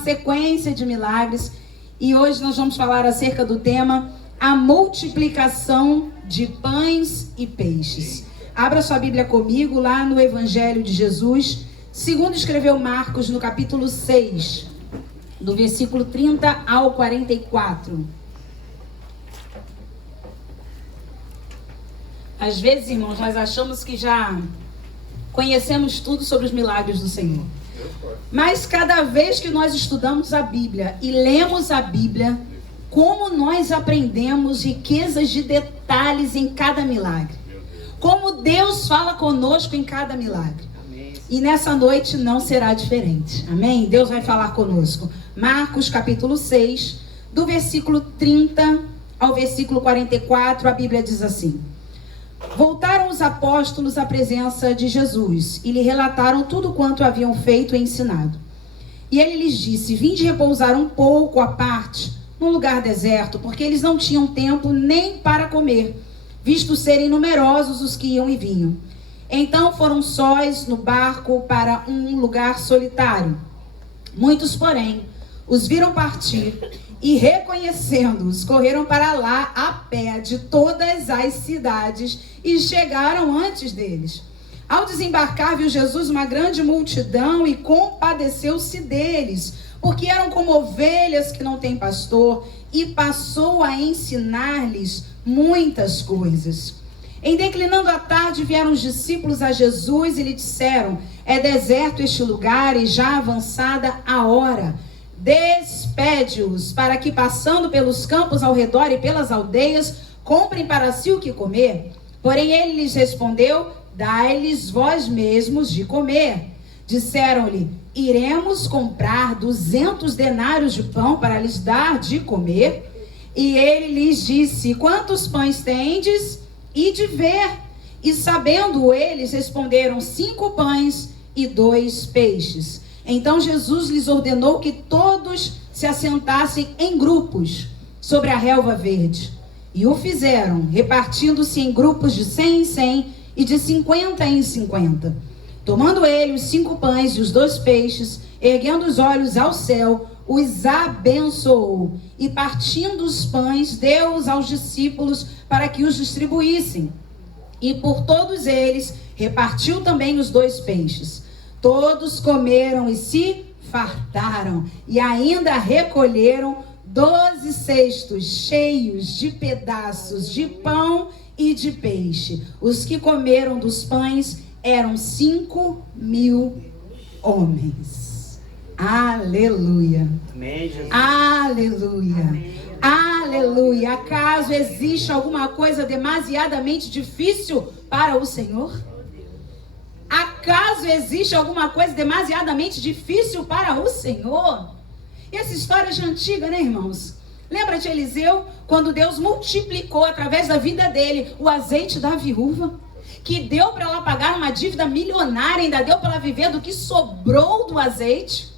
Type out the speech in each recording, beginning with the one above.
sequência de milagres e hoje nós vamos falar acerca do tema a multiplicação de pães e peixes. Abra sua Bíblia comigo lá no Evangelho de Jesus, segundo escreveu Marcos, no capítulo 6, do versículo 30 ao 44. Às vezes, irmãos, nós achamos que já conhecemos tudo sobre os milagres do Senhor. Mas cada vez que nós estudamos a Bíblia e lemos a Bíblia, como nós aprendemos riquezas de detalhes em cada milagre. Como Deus fala conosco em cada milagre. E nessa noite não será diferente. Amém? Deus vai falar conosco. Marcos capítulo 6, do versículo 30 ao versículo 44, a Bíblia diz assim: Voltaram os apóstolos à presença de Jesus e lhe relataram tudo quanto haviam feito e ensinado. E ele lhes disse: Vinde repousar um pouco à parte, num lugar deserto, porque eles não tinham tempo nem para comer, visto serem numerosos os que iam e vinham. Então foram sós no barco para um lugar solitário. Muitos, porém, os viram partir e, reconhecendo-os, correram para lá a pé de todas as cidades e chegaram antes deles. Ao desembarcar, viu Jesus uma grande multidão e compadeceu-se deles, porque eram como ovelhas que não têm pastor, e passou a ensinar-lhes muitas coisas. Em declinando a tarde, vieram os discípulos a Jesus e lhe disseram: É deserto este lugar e já avançada a hora. Despede-os, para que, passando pelos campos ao redor e pelas aldeias, comprem para si o que comer. Porém ele lhes respondeu: Dai-lhes vós mesmos de comer. Disseram-lhe: Iremos comprar 200 denários de pão para lhes dar de comer? E ele lhes disse: Quantos pães tendes? E de ver. E sabendo eles, responderam: 5 pães e 2 peixes. Então Jesus lhes ordenou que todos se assentassem em grupos sobre a relva verde. E o fizeram, repartindo-se em grupos de 100 em 100 e de 50 em 50. Tomando ele os 5 pães e os 2 peixes, erguendo os olhos ao céu, os abençoou. E partindo os pães, deu-os aos discípulos para que os distribuíssem. E por todos eles repartiu também os 2 peixes. Todos comeram e se fartaram, e ainda recolheram 12 cestos cheios de pedaços de pão e de peixe. Os que comeram dos pães eram 5.000 homens. Aleluia. Amém, Jesus. Aleluia. Amém. Aleluia. Acaso existe alguma coisa demasiadamente difícil para o Senhor? Acaso existe alguma coisa demasiadamente difícil para o Senhor? E essa história já é antiga, né, irmãos? Lembra de Eliseu, quando Deus multiplicou através da vida dele o azeite da viúva? Que deu para ela pagar uma dívida milionária, ainda deu para ela viver do que sobrou do azeite?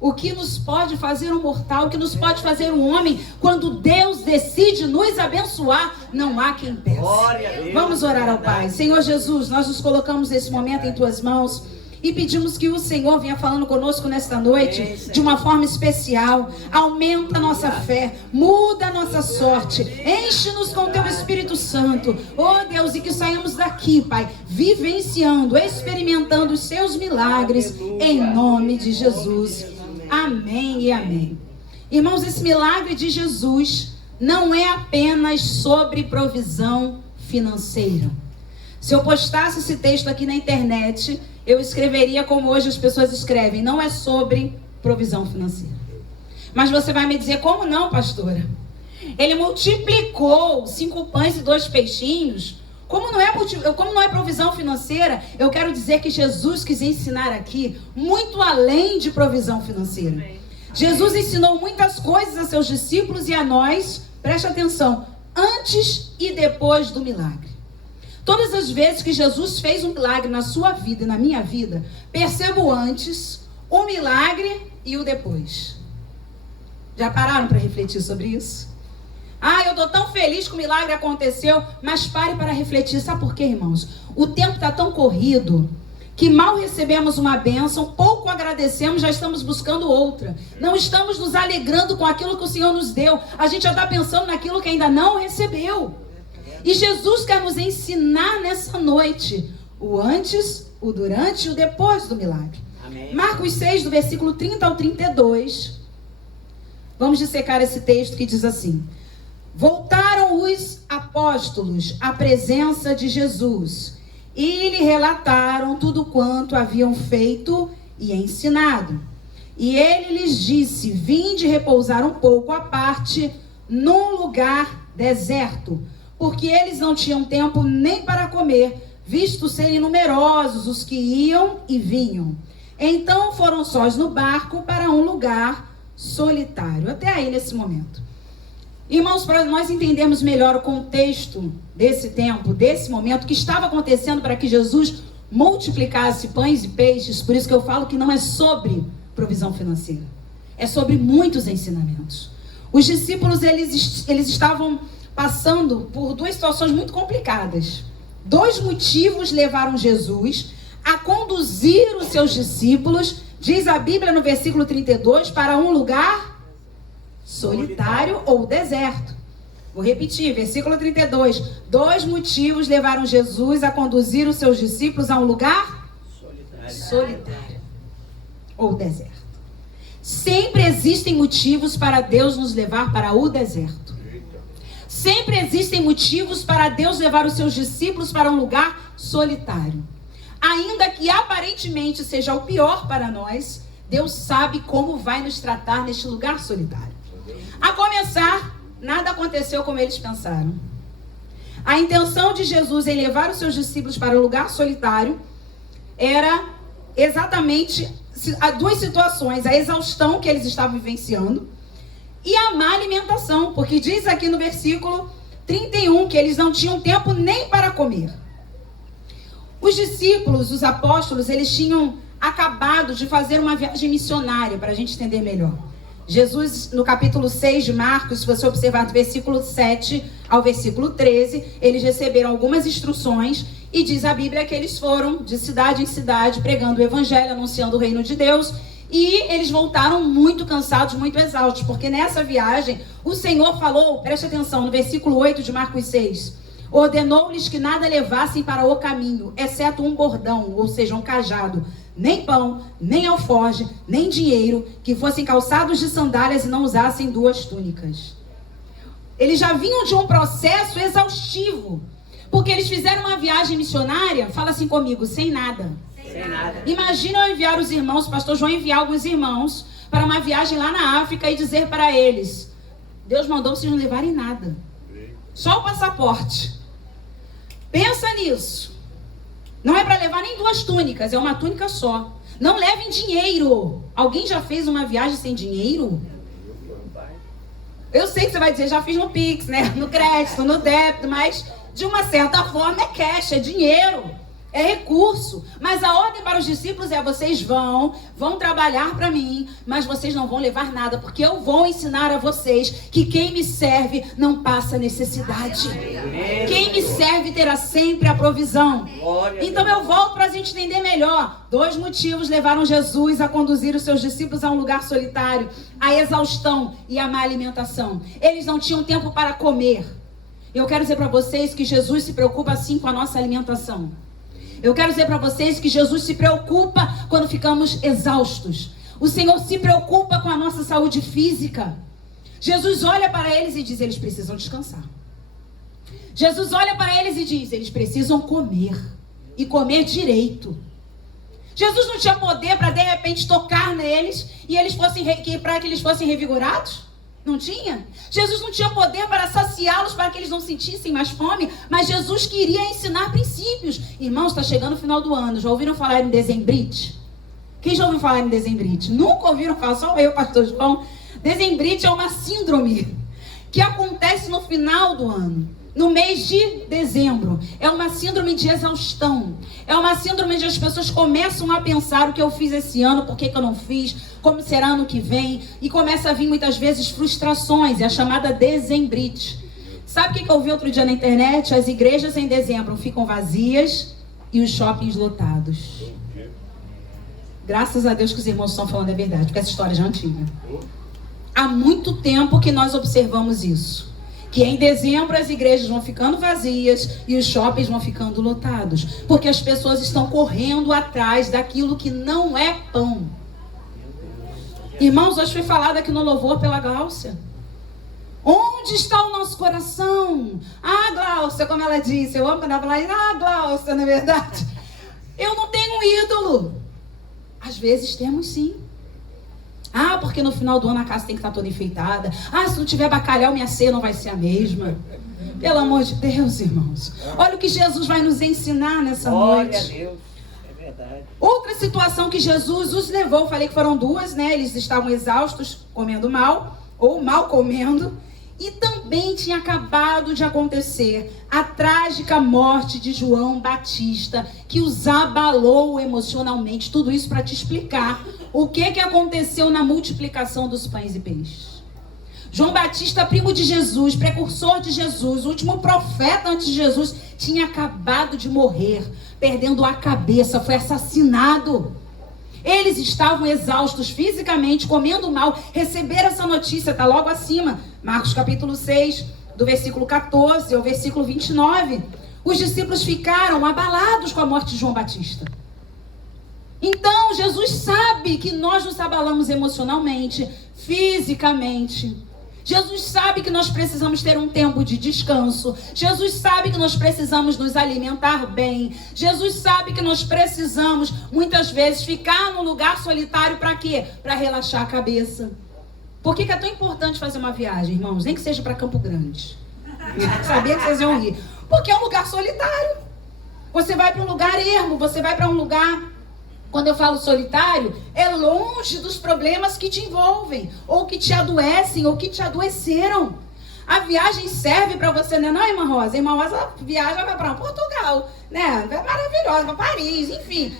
O que nos pode fazer um mortal, o que nos pode fazer um homem, quando Deus decide nos abençoar, não há quem peça. Vamos orar ao Pai. Senhor Jesus, nós nos colocamos nesse momento em Tuas mãos e pedimos que o Senhor venha falando conosco nesta noite de uma forma especial. Aumenta a nossa fé, muda a nossa sorte, enche-nos com Teu Espírito Santo, oh Deus, e que saímos daqui, Pai, vivenciando, experimentando os Seus milagres, em nome de Jesus. Amém e amém. Irmãos, esse milagre de Jesus não é apenas sobre provisão financeira. Se eu postasse esse texto aqui na internet, eu escreveria como hoje as pessoas escrevem: não é sobre provisão financeira. Mas você vai me dizer: como não, pastora? Ele multiplicou 5 pães e 2 peixinhos. Como não é provisão financeira? Eu quero dizer que Jesus quis ensinar aqui muito além de provisão financeira. Jesus ensinou muitas coisas a seus discípulos e a nós, preste atenção, antes e depois do milagre. Todas as vezes que Jesus fez um milagre na sua vida e na minha vida, percebo o antes, o milagre e o depois. Já pararam para refletir sobre isso? Ah, eu estou tão feliz que o milagre aconteceu, mas pare para refletir. Sabe por quê, irmãos? O tempo está tão corrido que mal recebemos uma bênção, pouco agradecemos, já estamos buscando outra. Não estamos nos alegrando com aquilo que o Senhor nos deu. A gente já está pensando naquilo que ainda não recebeu. E Jesus quer nos ensinar nessa noite o antes, o durante e o depois do milagre. Amém. Marcos 6, do versículo 30 ao 32. Vamos dissecar esse texto que diz assim: voltaram os apóstolos à presença de Jesus e lhe relataram tudo quanto haviam feito e ensinado. E ele lhes disse: vinde repousar um pouco à parte num lugar deserto, porque eles não tinham tempo nem para comer, visto serem numerosos os que iam e vinham. Então foram sós no barco para um lugar solitário. Até aí nesse momento. Irmãos, para nós entendermos melhor o contexto desse tempo, desse momento, que estava acontecendo para que Jesus multiplicasse pães e peixes, por isso que eu falo que não é sobre provisão financeira, é sobre muitos ensinamentos. Os discípulos, eles estavam passando por duas situações muito complicadas. Dois motivos levaram Jesus a conduzir os seus discípulos, diz a Bíblia no versículo 32, para um lugar solitário ou deserto. Vou repetir, versículo 32. Dois motivos levaram Jesus a conduzir os seus discípulos a um lugar solitário ou deserto. Sempre existem motivos para Deus nos levar para o deserto. Sempre existem motivos para Deus levar os seus discípulos para um lugar solitário. Ainda que aparentemente seja o pior para nós, Deus sabe como vai nos tratar neste lugar solitário. A começar, nada aconteceu como eles pensaram. A intenção de Jesus em levar os seus discípulos para o lugar solitário era exatamente duas situações: a exaustão que eles estavam vivenciando e a má alimentação, porque diz aqui no versículo 31 que eles não tinham tempo nem para comer. Os discípulos, os apóstolos, eles tinham acabado de fazer uma viagem missionária, para a gente entender melhor. Jesus, no capítulo 6 de Marcos, se você observar do versículo 7 ao versículo 13, eles receberam algumas instruções e diz a Bíblia que eles foram de cidade em cidade pregando o evangelho, anunciando o reino de Deus, e eles voltaram muito cansados, muito exaustos, porque nessa viagem o Senhor falou, preste atenção, no versículo 8 de Marcos 6, ordenou-lhes que nada levassem para o caminho, exceto um bordão, ou seja, um cajado, nem pão, nem alforje, nem dinheiro, que fossem calçados de sandálias e não usassem duas túnicas. Eles já vinham de um processo exaustivo, porque eles fizeram uma viagem missionária, fala assim comigo, sem nada. Sem nada. Imagina eu enviar os irmãos, o pastor João enviar alguns irmãos para uma viagem lá na África e dizer para eles: Deus mandou vocês não levarem nada, só o passaporte. Pensa nisso. Não é para levar nem duas túnicas, é uma túnica só. Não levem dinheiro. Alguém já fez uma viagem sem dinheiro? Eu sei que você vai dizer, já fiz no Pix, né? No crédito, no débito, mas de uma certa forma é cash, é dinheiro, é recurso. Mas a ordem para os discípulos é: vocês vão trabalhar para mim, mas vocês não vão levar nada, porque eu vou ensinar a vocês que quem me serve não passa necessidade. Quem me serve terá sempre a provisão. Então eu volto para a gente entender melhor. Dois motivos levaram Jesus a conduzir os seus discípulos a um lugar solitário: a exaustão e a má alimentação. Eles não tinham tempo para comer. Eu quero dizer para vocês que Jesus se preocupa assim com a nossa alimentação. Eu quero dizer para vocês que Jesus se preocupa quando ficamos exaustos. O Senhor se preocupa com a nossa saúde física. Jesus olha para eles e diz: eles precisam descansar. Jesus olha para eles e diz: eles precisam comer. E comer direito. Jesus não tinha poder para de repente tocar neles e para que eles fossem revigorados? Não tinha? Jesus não tinha poder para saciá-los, para que eles não sentissem mais fome, mas Jesus queria ensinar princípios. Irmãos, está chegando o final do ano. Já ouviram falar em dezembrite? Quem já ouviu falar em dezembrite? Nunca ouviram falar? Só eu, pastor João. Dezembrite é uma síndrome que acontece no final do ano, no mês de dezembro. É uma síndrome de exaustão. É uma síndrome onde as pessoas começam a pensar: o que eu fiz esse ano, por que eu não fiz, como será ano que vem, e começa a vir muitas vezes frustrações, é a chamada dezembrite. Sabe o que eu vi outro dia na internet? As igrejas em dezembro ficam vazias e os shoppings lotados. Graças a Deus que os irmãos estão falando a verdade, porque essa história já é antiga. Há muito tempo que nós observamos isso. Que em dezembro as igrejas vão ficando vazias e os shoppings vão ficando lotados. Porque as pessoas estão correndo atrás daquilo que não é pão. Irmãos, hoje foi falado aqui no louvor pela Gláucia. Onde está o nosso coração? Ah, Gláucia, como ela disse. Eu amo quando ela fala, ah, Gláucia, não é verdade? Eu não tenho um ídolo. Às vezes temos sim. Ah, porque no final do ano a casa tem que estar toda enfeitada. Ah, se não tiver bacalhau, minha ceia não vai ser a mesma. Pelo amor de Deus, irmãos. Olha o que Jesus vai nos ensinar nessa noite. Glória a Deus. É verdade. Outra situação que Jesus os levou, falei que foram duas, né? Eles estavam exaustos, comendo mal, ou mal comendo. E também tinha acabado de acontecer a trágica morte de João Batista, que os abalou emocionalmente. Tudo isso para te explicar o que aconteceu na multiplicação dos pães e peixes. João Batista, primo de Jesus, precursor de Jesus, o último profeta antes de Jesus, tinha acabado de morrer, perdendo a cabeça, foi assassinado. Eles estavam exaustos fisicamente, comendo mal, receberam essa notícia, está logo acima, Marcos capítulo 6, do versículo 14 ao versículo 29. Os discípulos ficaram abalados com a morte de João Batista. Então, Jesus sabe que nós nos abalamos emocionalmente, fisicamente. Jesus sabe que nós precisamos ter um tempo de descanso. Jesus sabe que nós precisamos nos alimentar bem. Jesus sabe que nós precisamos, muitas vezes, ficar num lugar solitário para quê? Para relaxar a cabeça. Por que é tão importante fazer uma viagem, irmãos? Nem que seja para Campo Grande. Sabia que vocês iam rir. Porque é um lugar solitário. Você vai para um lugar ermo, você vai para um lugar... Quando eu falo solitário, é longe dos problemas que te envolvem, ou que te adoecem, ou que te adoeceram. A viagem serve para você, né? Não, irmã Rosa? A irmã Rosa viaja para Portugal, né? É maravilhosa, para Paris, enfim.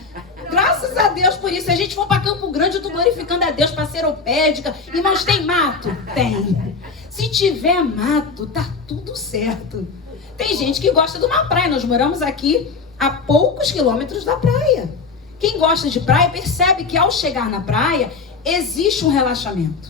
Graças a Deus por isso. Se a gente for para Campo Grande, eu estou glorificando a Deus para ser seropédica. Irmãos, tem mato? Tem. Se tiver mato, tá tudo certo. Tem gente que gosta de uma praia. Nós moramos aqui a poucos quilômetros da praia. Quem gosta de praia percebe que ao chegar na praia, existe um relaxamento.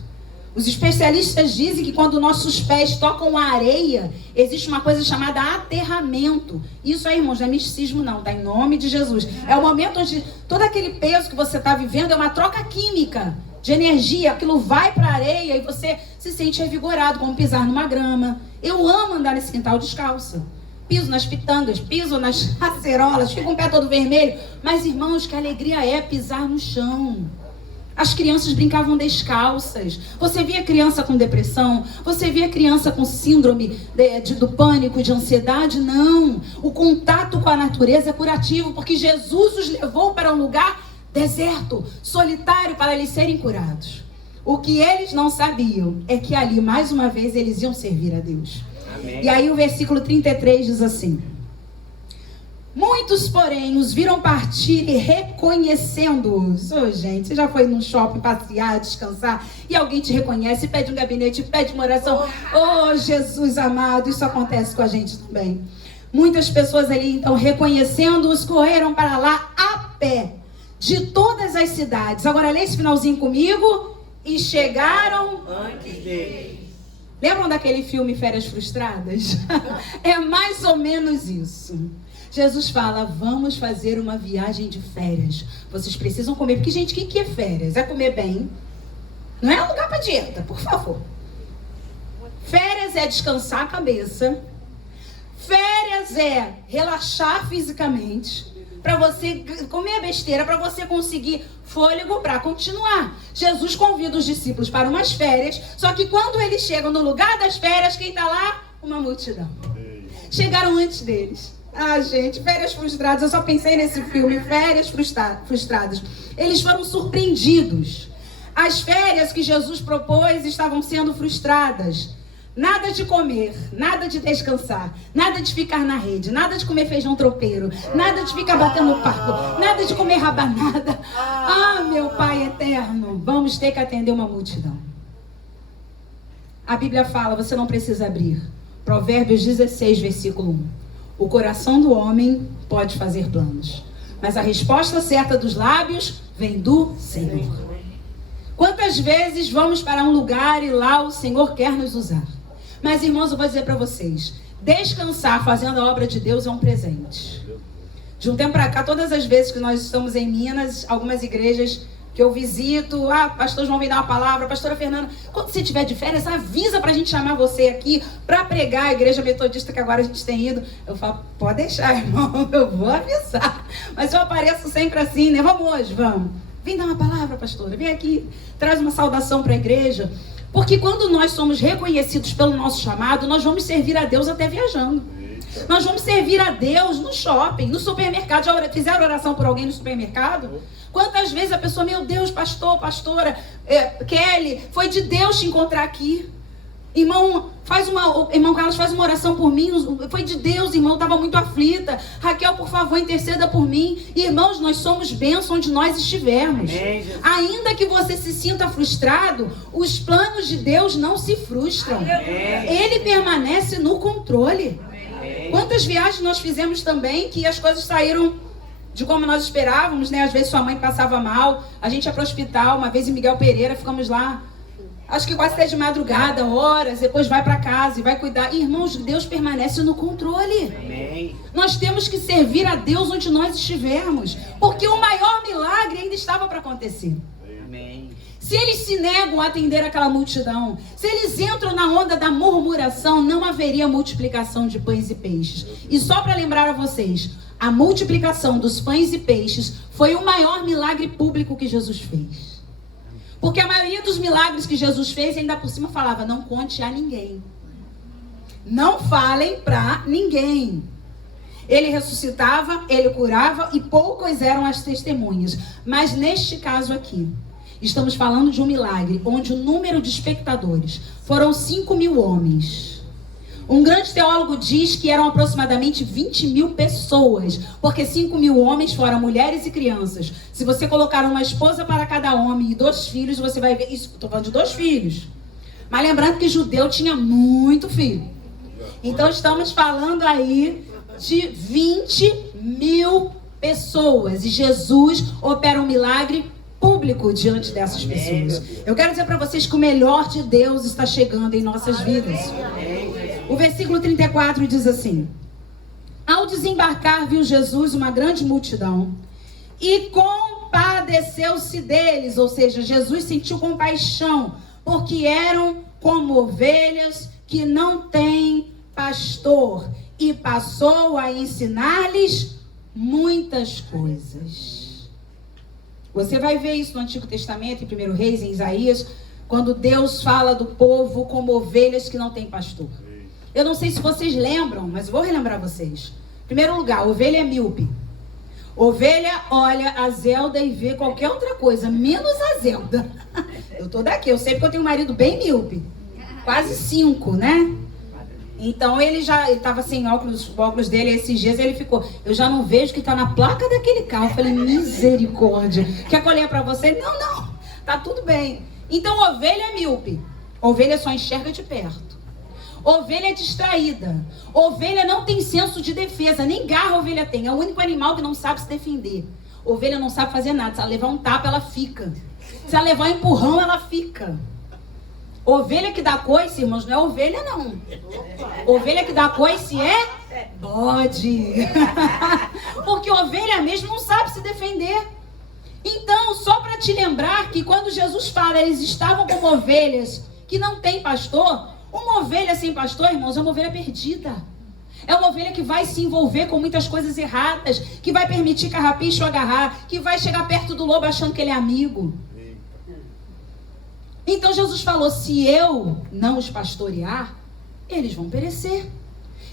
Os especialistas dizem que quando nossos pés tocam a areia, existe uma coisa chamada aterramento. Isso aí, irmãos, não é misticismo não, tá? Em nome de Jesus. É o momento onde todo aquele peso que você está vivendo é uma troca química de energia. Aquilo vai para a areia e você se sente revigorado, como pisar numa grama. Eu amo andar nesse quintal descalça. Piso nas pitangas, piso nas acerolas, fico com o pé todo vermelho. Mas, irmãos, que alegria é pisar no chão. As crianças brincavam descalças. Você via criança com depressão? Você via criança com síndrome do pânico, de ansiedade? Não. O contato com a natureza é curativo, porque Jesus os levou para um lugar deserto, solitário, para eles serem curados. O que eles não sabiam é que ali, mais uma vez, eles iam servir a Deus. Amém. E aí o versículo 33 diz assim: muitos, porém, os viram partir e reconhecendo-os. Ô, gente, você já foi num shopping passear, descansar, e alguém te reconhece, pede um gabinete, pede uma oração? Oh, Jesus amado, isso acontece com a gente também. Muitas pessoas ali, então, reconhecendo-os, correram para lá a pé, de todas as cidades. Agora, lê esse finalzinho comigo. E chegaram antes deles. Lembram daquele filme Férias Frustradas? É mais ou menos isso. Jesus fala, vamos fazer uma viagem de férias. Vocês precisam comer. Porque, gente, o que é férias? É comer bem. Não é lugar para dieta, por favor. Férias é descansar a cabeça. Férias é relaxar fisicamente. Para você comer besteira, para você conseguir fôlego para continuar. Jesus convida os discípulos para umas férias, só que quando eles chegam no lugar das férias, quem está lá? Uma multidão. Chegaram antes deles. Ah, gente, Férias Frustradas, eu só pensei nesse filme, Férias Frustradas. Eles foram surpreendidos. As férias que Jesus propôs estavam sendo frustradas. Nada de comer, nada de descansar, nada de ficar na rede, nada de comer feijão tropeiro, nada de ficar batendo papo, nada de comer rabanada. Ah, meu Pai eterno, vamos ter que atender uma multidão. A Bíblia fala, você não precisa abrir. Provérbios 16, versículo 1. O coração do homem pode fazer planos, mas a resposta certa dos lábios vem do Senhor. Quantas vezes vamos para um lugar e lá o Senhor quer nos usar? Mas, irmãos, eu vou dizer para vocês, descansar fazendo a obra de Deus é um presente. De um tempo para cá, todas as vezes que nós estamos em Minas, algumas igrejas que eu visito, pastor João vem dar uma palavra, pastora Fernanda, quando você estiver de férias, avisa pra gente chamar você aqui para pregar. A igreja metodista que agora a gente tem ido, eu falo, pode deixar, irmão, eu vou avisar. Mas eu apareço sempre assim, né? Vamos hoje, vamos. Vem dar uma palavra, pastora, vem aqui, traz uma saudação para a igreja. Porque quando nós somos reconhecidos pelo nosso chamado, nós vamos servir a Deus até viajando. Nós vamos servir a Deus no shopping, no supermercado. Já fizeram oração por alguém no supermercado? Quantas vezes a pessoa, meu Deus, pastor, pastora, Kelly, foi de Deus te encontrar aqui. Irmão Carlos, faz uma oração por mim. Foi de Deus, irmão, eu estava muito aflita. Raquel, por favor, interceda por mim. Irmãos, nós somos bênçãos onde nós estivermos. Amém. Ainda que você se sinta frustrado, os planos de Deus não se frustram. Amém. Ele permanece no controle. Amém. Quantas viagens nós fizemos também que as coisas saíram de como nós esperávamos, né? Às vezes sua mãe passava mal, a gente ia para o hospital, uma vez em Miguel Pereira, ficamos lá, acho que quase até de madrugada, horas, depois vai para casa e vai cuidar. Irmãos, Deus permanece no controle. Amém. Nós temos que servir a Deus onde nós estivermos, porque o maior milagre ainda estava para acontecer. Amém. Se eles se negam a atender aquela multidão, se eles entram na onda da murmuração, não haveria multiplicação de pães e peixes. E só para lembrar a vocês, a multiplicação dos pães e peixes foi o maior milagre público que Jesus fez. Porque a maioria dos milagres que Jesus fez, ainda por cima falava, não conte a ninguém. Não falem para ninguém. Ele ressuscitava, ele curava e poucas eram as testemunhas. Mas neste caso aqui, estamos falando de um milagre onde o número de espectadores foram 5.000 homens. Um grande teólogo diz que eram aproximadamente 20.000 pessoas, porque 5.000 homens foram mulheres e crianças. Se você colocar uma esposa para cada homem e 2 filhos, você vai ver... Isso, estou falando de 2 filhos. Mas lembrando que judeu tinha muito filho. Então estamos falando aí de 20.000 pessoas. E Jesus opera um milagre público diante dessas pessoas. Eu quero dizer para vocês que o melhor de Deus está chegando em nossas vidas. O versículo 34 diz assim: ao desembarcar, viu Jesus uma grande multidão e compadeceu-se deles. Ou seja, Jesus sentiu compaixão, porque eram como ovelhas que não têm pastor, e passou a ensinar-lhes muitas coisas. Você vai ver isso no Antigo Testamento, em 1 Reis, em Isaías, quando Deus fala do povo como ovelhas que não têm pastor. Eu não sei se vocês lembram, mas vou relembrar vocês. Em primeiro lugar, ovelha é míope. Ovelha olha a Zelda e vê qualquer outra coisa, menos a Zelda. Eu tô daqui, eu sei porque eu tenho um marido bem míope. Quase 5, né? Então ele estava sem óculos, o óculos dele, esses dias ele ficou, eu já não vejo o que está na placa daquele carro. Eu falei, misericórdia. Quer que eu leia para você? Não, tá tudo bem. Então ovelha é míope. Ovelha só enxerga de perto. Ovelha é distraída. Ovelha não tem senso de defesa. Nem garra a ovelha tem. É o único animal que não sabe se defender. Ovelha não sabe fazer nada. Se ela levar um tapa, ela fica. Se ela levar um empurrão, ela fica. Ovelha que dá coice, irmãos, não é ovelha, não. Ovelha que dá coice é bode. Porque ovelha mesmo não sabe se defender. Então, só para te lembrar que quando Jesus fala, eles estavam como ovelhas que não têm pastor. Uma ovelha sem pastor, irmãos, é uma ovelha perdida. É uma ovelha que vai se envolver com muitas coisas erradas, que vai permitir carrapicho agarrar, que vai chegar perto do lobo achando que ele é amigo. Então Jesus falou, se eu não os pastorear, eles vão perecer.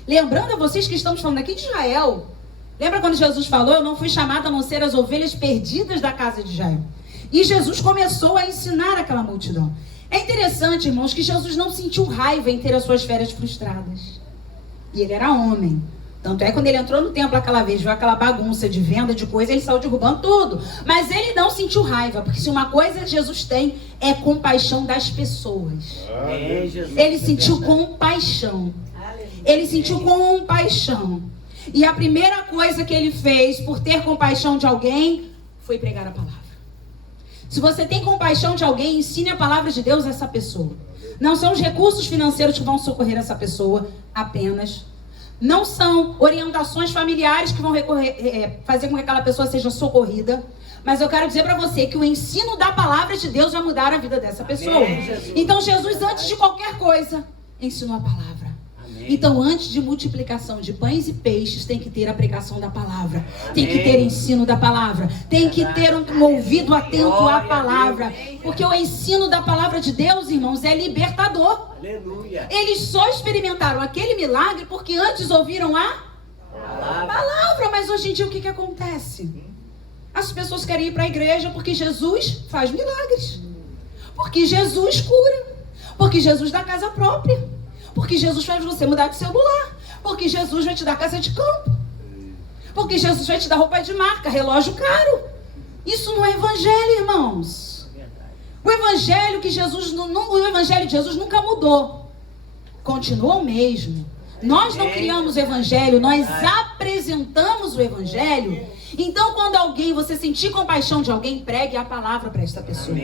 Lembrando a vocês que estamos falando aqui de Israel. Lembra quando Jesus falou, eu não fui chamado a não ser as ovelhas perdidas da casa de Israel. E Jesus começou a ensinar aquela multidão. É interessante, irmãos, que Jesus não sentiu raiva em ter as suas férias frustradas. E ele era homem. Tanto é que quando ele entrou no templo aquela vez, viu aquela bagunça de venda de coisa, ele saiu derrubando tudo. Mas ele não sentiu raiva, porque se uma coisa Jesus tem, é compaixão das pessoas. Ele sentiu compaixão. Ele sentiu compaixão. E a primeira coisa que ele fez por ter compaixão de alguém foi pregar a palavra. Se você tem compaixão de alguém, ensine a palavra de Deus a essa pessoa. Não são os recursos financeiros que vão socorrer essa pessoa apenas. Não são orientações familiares que vão fazer com que aquela pessoa seja socorrida. Mas eu quero dizer para você que o ensino da palavra de Deus vai mudar a vida dessa pessoa. Amém, então Jesus, antes de qualquer coisa, ensinou a palavra. Então, antes de multiplicação de pães e peixes, tem que ter a pregação da palavra. Tem que ter ensino da palavra. Tem que ter um ouvido atento à palavra. Porque o ensino da palavra de Deus, irmãos, é libertador. Aleluia. Eles só experimentaram aquele milagre porque antes ouviram a palavra. Mas hoje em dia, o que acontece? As pessoas querem ir para a igreja porque Jesus faz milagres. Porque Jesus cura. Porque Jesus dá casa própria. Porque Jesus faz você mudar de celular. Porque Jesus vai te dar casa de campo. Porque Jesus vai te dar roupa de marca, relógio caro. Isso não é evangelho, irmãos. O evangelho de Jesus nunca mudou. Continua o mesmo. Nós não criamos o evangelho, nós apresentamos o evangelho. Então, quando você sentir compaixão de alguém, pregue a palavra para esta pessoa.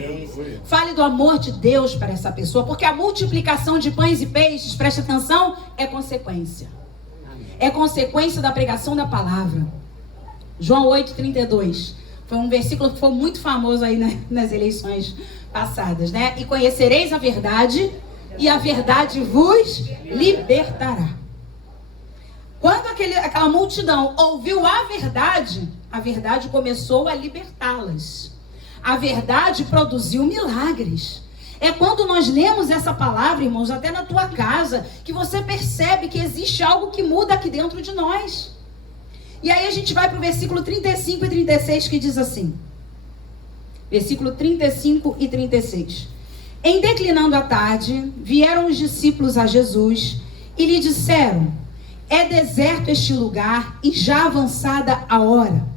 Fale do amor de Deus para essa pessoa, porque a multiplicação de pães e peixes, preste atenção, é consequência. É consequência da pregação da palavra. João 8,32. Foi um versículo que foi muito famoso aí nas eleições passadas, né? E conhecereis a verdade, e a verdade vos libertará. Quando aquela multidão ouviu a verdade começou a libertá-las. A verdade produziu milagres. É quando nós lemos essa palavra, irmãos, até na tua casa, que você percebe que existe algo que muda aqui dentro de nós. E aí a gente vai para o versículo 35 e 36, que diz assim. Versículo 35 e 36. Em declinando a tarde, vieram os discípulos a Jesus e lhe disseram: é deserto este lugar e já avançada a hora.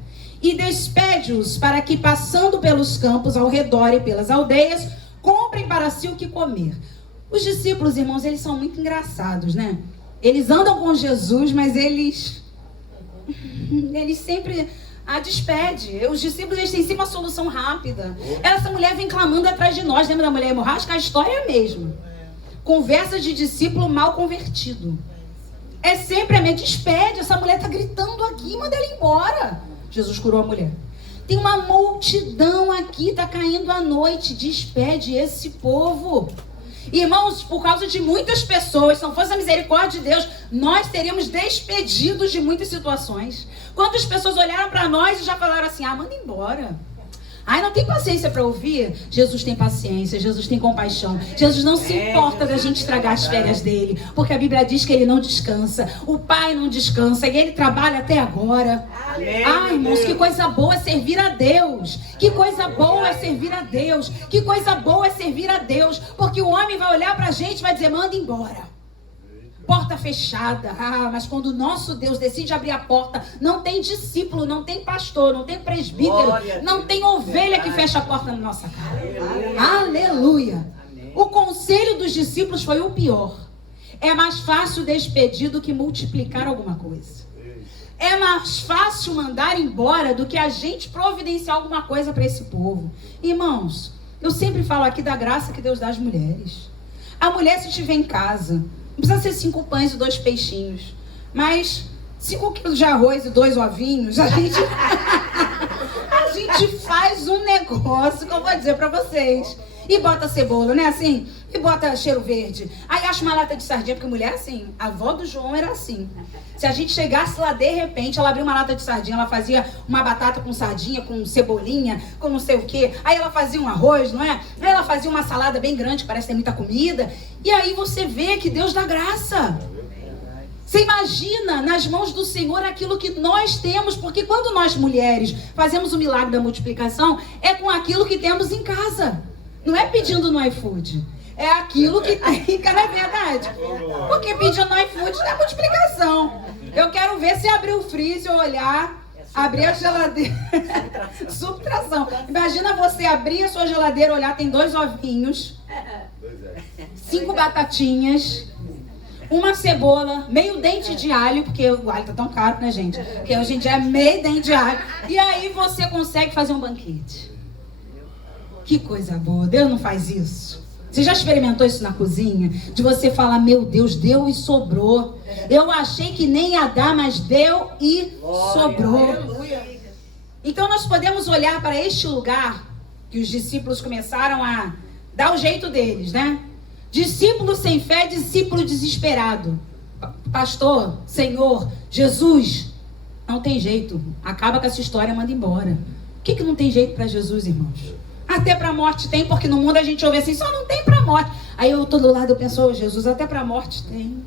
E despede-os para que, passando pelos campos ao redor e pelas aldeias, comprem para si o que comer. Os discípulos, irmãos, eles são muito engraçados, né? Eles andam com Jesus, mas eles sempre despede. Os discípulos, eles têm sempre uma solução rápida. Essa mulher vem clamando atrás de nós. Lembra da mulher hemorrágica? A história é a mesma. Conversa de discípulo mal convertido. É sempre a minha despede. Essa mulher está gritando aqui, manda ela embora. Jesus curou a mulher. Tem uma multidão aqui, está caindo a noite. Despede esse povo. Irmãos, por causa de muitas pessoas, se não fosse a misericórdia de Deus, nós teríamos despedidos de muitas situações. Quantas pessoas olharam para nós e já falaram assim: manda embora. Não tem paciência para ouvir? Jesus tem paciência, Jesus tem compaixão. Jesus não se importa da gente estragar as férias dele, porque a Bíblia diz que ele não descansa. O Pai não descansa e ele trabalha até agora. Irmãos, que coisa boa é servir a Deus. Que coisa boa é servir a Deus. Que coisa boa é servir a Deus. Porque o homem vai olhar para a gente e vai dizer: manda embora. Porta fechada. Mas quando o nosso Deus decide abrir a porta, não tem discípulo, não tem pastor, não tem presbítero, não tem ovelha que fecha a porta na nossa cara. Aleluia. O conselho dos discípulos foi o pior. É mais fácil despedir do que multiplicar alguma coisa. É mais fácil mandar embora do que a gente providenciar alguma coisa para esse povo. Irmãos, eu sempre falo aqui da graça que Deus dá às mulheres. A mulher, se estiver em casa, não precisa ser 5 pães e 2 peixinhos, mas 5 quilos de arroz e 2 ovinhos, a gente faz um negócio que eu vou dizer pra vocês. E bota cebola, né, assim? E bota cheiro verde. Aí acha uma lata de sardinha, porque mulher, assim, a avó do João era assim. Se a gente chegasse lá, de repente, ela abria uma lata de sardinha, ela fazia uma batata com sardinha, com cebolinha, com não sei o quê. Aí ela fazia um arroz, não é? Aí ela fazia uma salada bem grande, que parece ter muita comida. E aí você vê que Deus dá graça. Você imagina nas mãos do Senhor aquilo que nós temos, porque quando nós mulheres fazemos o milagre da multiplicação, é com aquilo que temos em casa. Não é pedindo no iFood. É aquilo que tem, não é verdade? Porque pedir no iFood não é multiplicação. Eu quero ver se abrir o freezer, olhar, abrir a geladeira. Subtração. Imagina você abrir a sua geladeira, olhar, tem 2 ovinhos, 5 batatinhas, uma cebola, meio dente de alho, porque o alho tá tão caro, né, gente? Porque hoje em dia é meio dente de alho. E aí você consegue fazer um banquete. Que coisa boa, Deus não faz isso. Você já experimentou isso na cozinha? De você falar, meu Deus, deu e sobrou. Eu achei que nem ia dar, mas deu e sobrou. Então nós podemos olhar para este lugar que os discípulos começaram a dar o jeito deles, né? Discípulo sem fé, discípulo desesperado. Pastor, Senhor, Jesus, não tem jeito. Acaba com essa história, manda embora. O que não tem jeito para Jesus, irmãos? Até para a morte tem, porque no mundo a gente ouve assim, só não tem para a morte. Aí eu tô do lado, eu penso, Jesus, até para a morte tem.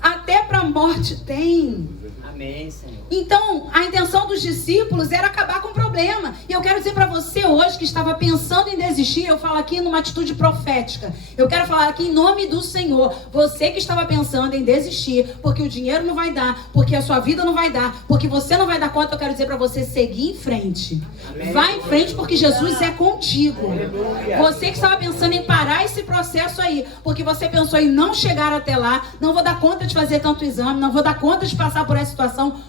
Até para a morte tem. Amém, Senhor. Então, a intenção dos discípulos era acabar com o problema. E eu quero dizer para você hoje que estava pensando em desistir, eu falo aqui numa atitude profética. Eu quero falar aqui em nome do Senhor. Você que estava pensando em desistir, porque o dinheiro não vai dar, porque a sua vida não vai dar, porque você não vai dar conta, eu quero dizer para você seguir em frente. Amém. Vai em frente porque Jesus é contigo. Aleluia. Você que estava pensando em parar esse processo aí, porque você pensou em não chegar até lá, não vou dar conta de fazer tanto exame, não vou dar conta de passar por essa situação,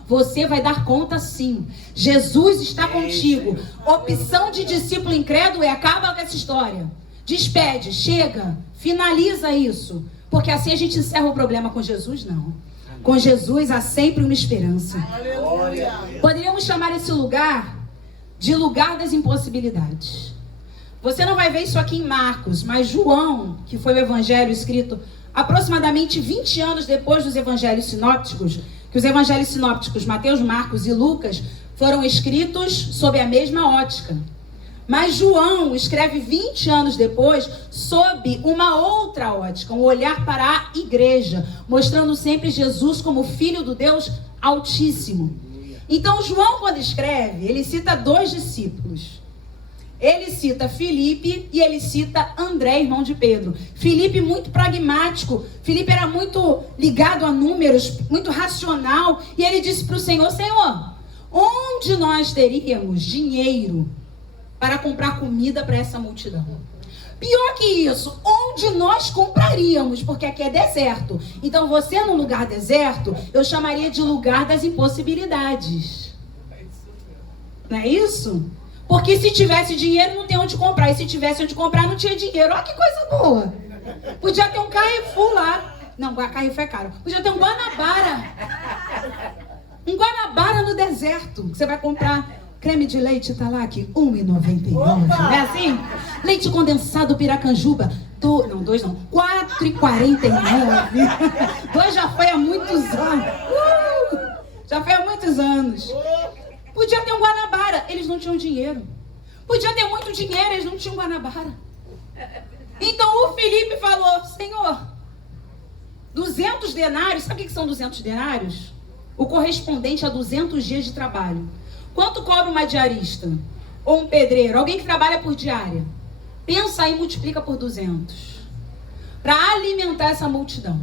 você vai dar conta sim. Jesus está contigo. Opção de discípulo incrédulo é acaba com essa história. Despede, chega, finaliza isso. Porque assim a gente encerra o problema. Com Jesus, não. Com Jesus há sempre uma esperança. Aleluia. Poderíamos chamar esse lugar de lugar das impossibilidades. Você não vai ver isso aqui em Marcos, mas João, que foi o evangelho escrito aproximadamente 20 anos depois dos evangelhos sinópticos, que os evangelhos sinópticos, Mateus, Marcos e Lucas, foram escritos sob a mesma ótica. Mas João escreve 20 anos depois sob uma outra ótica, um olhar para a igreja, mostrando sempre Jesus como Filho do Deus Altíssimo. Então João, quando escreve, ele cita 2 discípulos. Ele cita Filipe e ele cita André, irmão de Pedro. Filipe muito pragmático. Filipe era muito ligado a números, muito racional. E ele disse para o Senhor, Senhor, onde nós teríamos dinheiro para comprar comida para essa multidão? Pior que isso, onde nós compraríamos? Porque aqui é deserto. Então você num lugar deserto, eu chamaria de lugar das impossibilidades. Não é isso? Porque se tivesse dinheiro, não tem onde comprar. E se tivesse onde comprar, não tinha dinheiro. Olha que coisa boa. Podia ter um Carrefour lá. Não, Carrefour é caro. Podia ter um Guanabara. Um Guanabara no deserto. Você vai comprar creme de leite, tá lá aqui, R$1,99. Não é assim? Leite condensado Piracanjuba. Não, 2 não. R$4,49. 2 já foi há muitos anos. Já foi há muitos anos. Podia ter um Guanabara, eles não tinham dinheiro. Podia ter muito dinheiro, eles não tinham Guanabara. Então o Filipe falou, Senhor, 200 denários, sabe o que são 200 denários? O correspondente a 200 dias de trabalho. Quanto cobra uma diarista? Ou um pedreiro? Alguém que trabalha por diária? Pensa aí e multiplica por 200. Para alimentar essa multidão.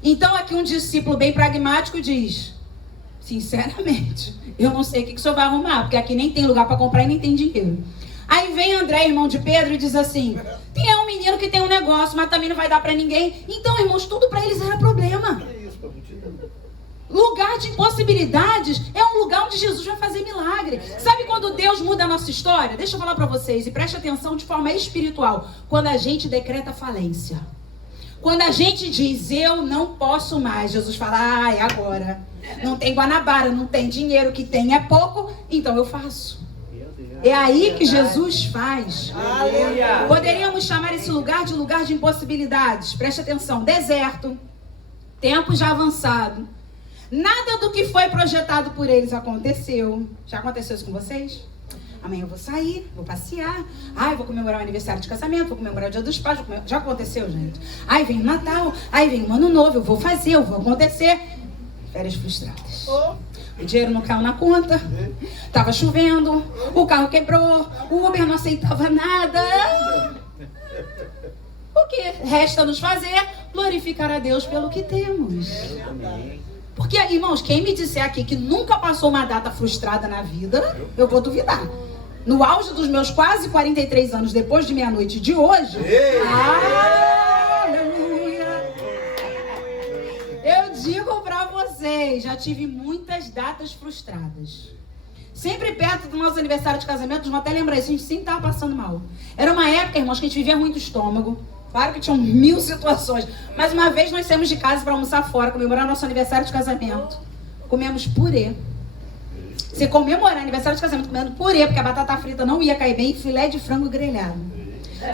Então aqui um discípulo bem pragmático diz, sinceramente, eu não sei o que o senhor vai arrumar, porque aqui nem tem lugar para comprar e nem tem dinheiro. Aí vem André, irmão de Pedro, e diz assim, tem um menino que tem um negócio, mas também não vai dar para ninguém. Então, irmãos, tudo para eles era problema. Lugar de impossibilidades é um lugar onde Jesus vai fazer milagre. Sabe quando Deus muda a nossa história? Deixa eu falar para vocês, e preste atenção de forma espiritual. Quando a gente decreta falência. Quando a gente diz, eu não posso mais, Jesus fala, é agora. Não tem Guanabara, não tem dinheiro, que tem é pouco, então eu faço. É aí que Jesus faz. Aleluia. Poderíamos chamar esse lugar de impossibilidades. Preste atenção, deserto, tempo já avançado. Nada do que foi projetado por eles aconteceu. Já aconteceu isso com vocês? Amanhã eu vou sair, vou passear. Ai, vou comemorar o aniversário de casamento, vou comemorar o dia dos pais. Já aconteceu, gente? Ai, vem o Natal, aí vem o Ano Novo, eu vou fazer, eu vou acontecer. Férias frustradas. O dinheiro não caiu na conta, tava chovendo, o carro quebrou, o Uber não aceitava nada. O que resta nos fazer? Glorificar a Deus pelo que temos. Porque, irmãos, quem me disser aqui que nunca passou uma data frustrada na vida, eu vou duvidar. No auge dos meus quase 43 anos, depois de meia-noite de hoje, aleluia! Eu digo pra vocês, já tive muitas datas frustradas. Sempre perto do nosso aniversário de casamento, vão até lembrar isso, a gente sempre estava passando mal. Era uma época, irmãos, que a gente vivia muito estômago. Claro que tinham 1000 situações. Mas uma vez nós saímos de casa para almoçar fora, comemorar nosso aniversário de casamento. Comemos purê. Você comemorar aniversário de casamento comendo purê, porque a batata frita não ia cair bem, e filé de frango grelhado.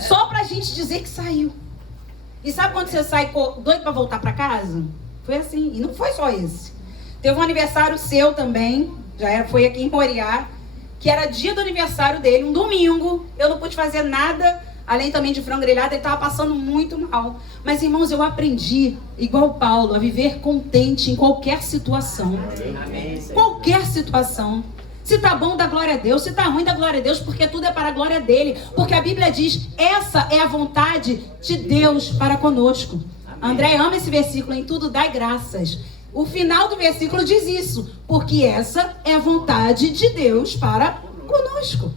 Só pra gente dizer que saiu. E sabe quando você sai doido pra voltar pra casa? Foi assim. E não foi só esse. Teve um aniversário seu também, foi aqui em Moriá, que era dia do aniversário dele, um domingo. Eu não pude fazer nada, além também de frango grelhado, ele estava passando muito mal. Mas, irmãos, eu aprendi, igual Paulo, a viver contente em qualquer situação. Amém. Qualquer situação. Se tá bom, dá glória a Deus. Se tá ruim, dá glória a Deus, porque tudo é para a glória dele. Porque a Bíblia diz, essa é a vontade de Deus para conosco. Amém. André ama esse versículo, em tudo dai graças. O final do versículo diz isso, porque essa é a vontade de Deus para conosco.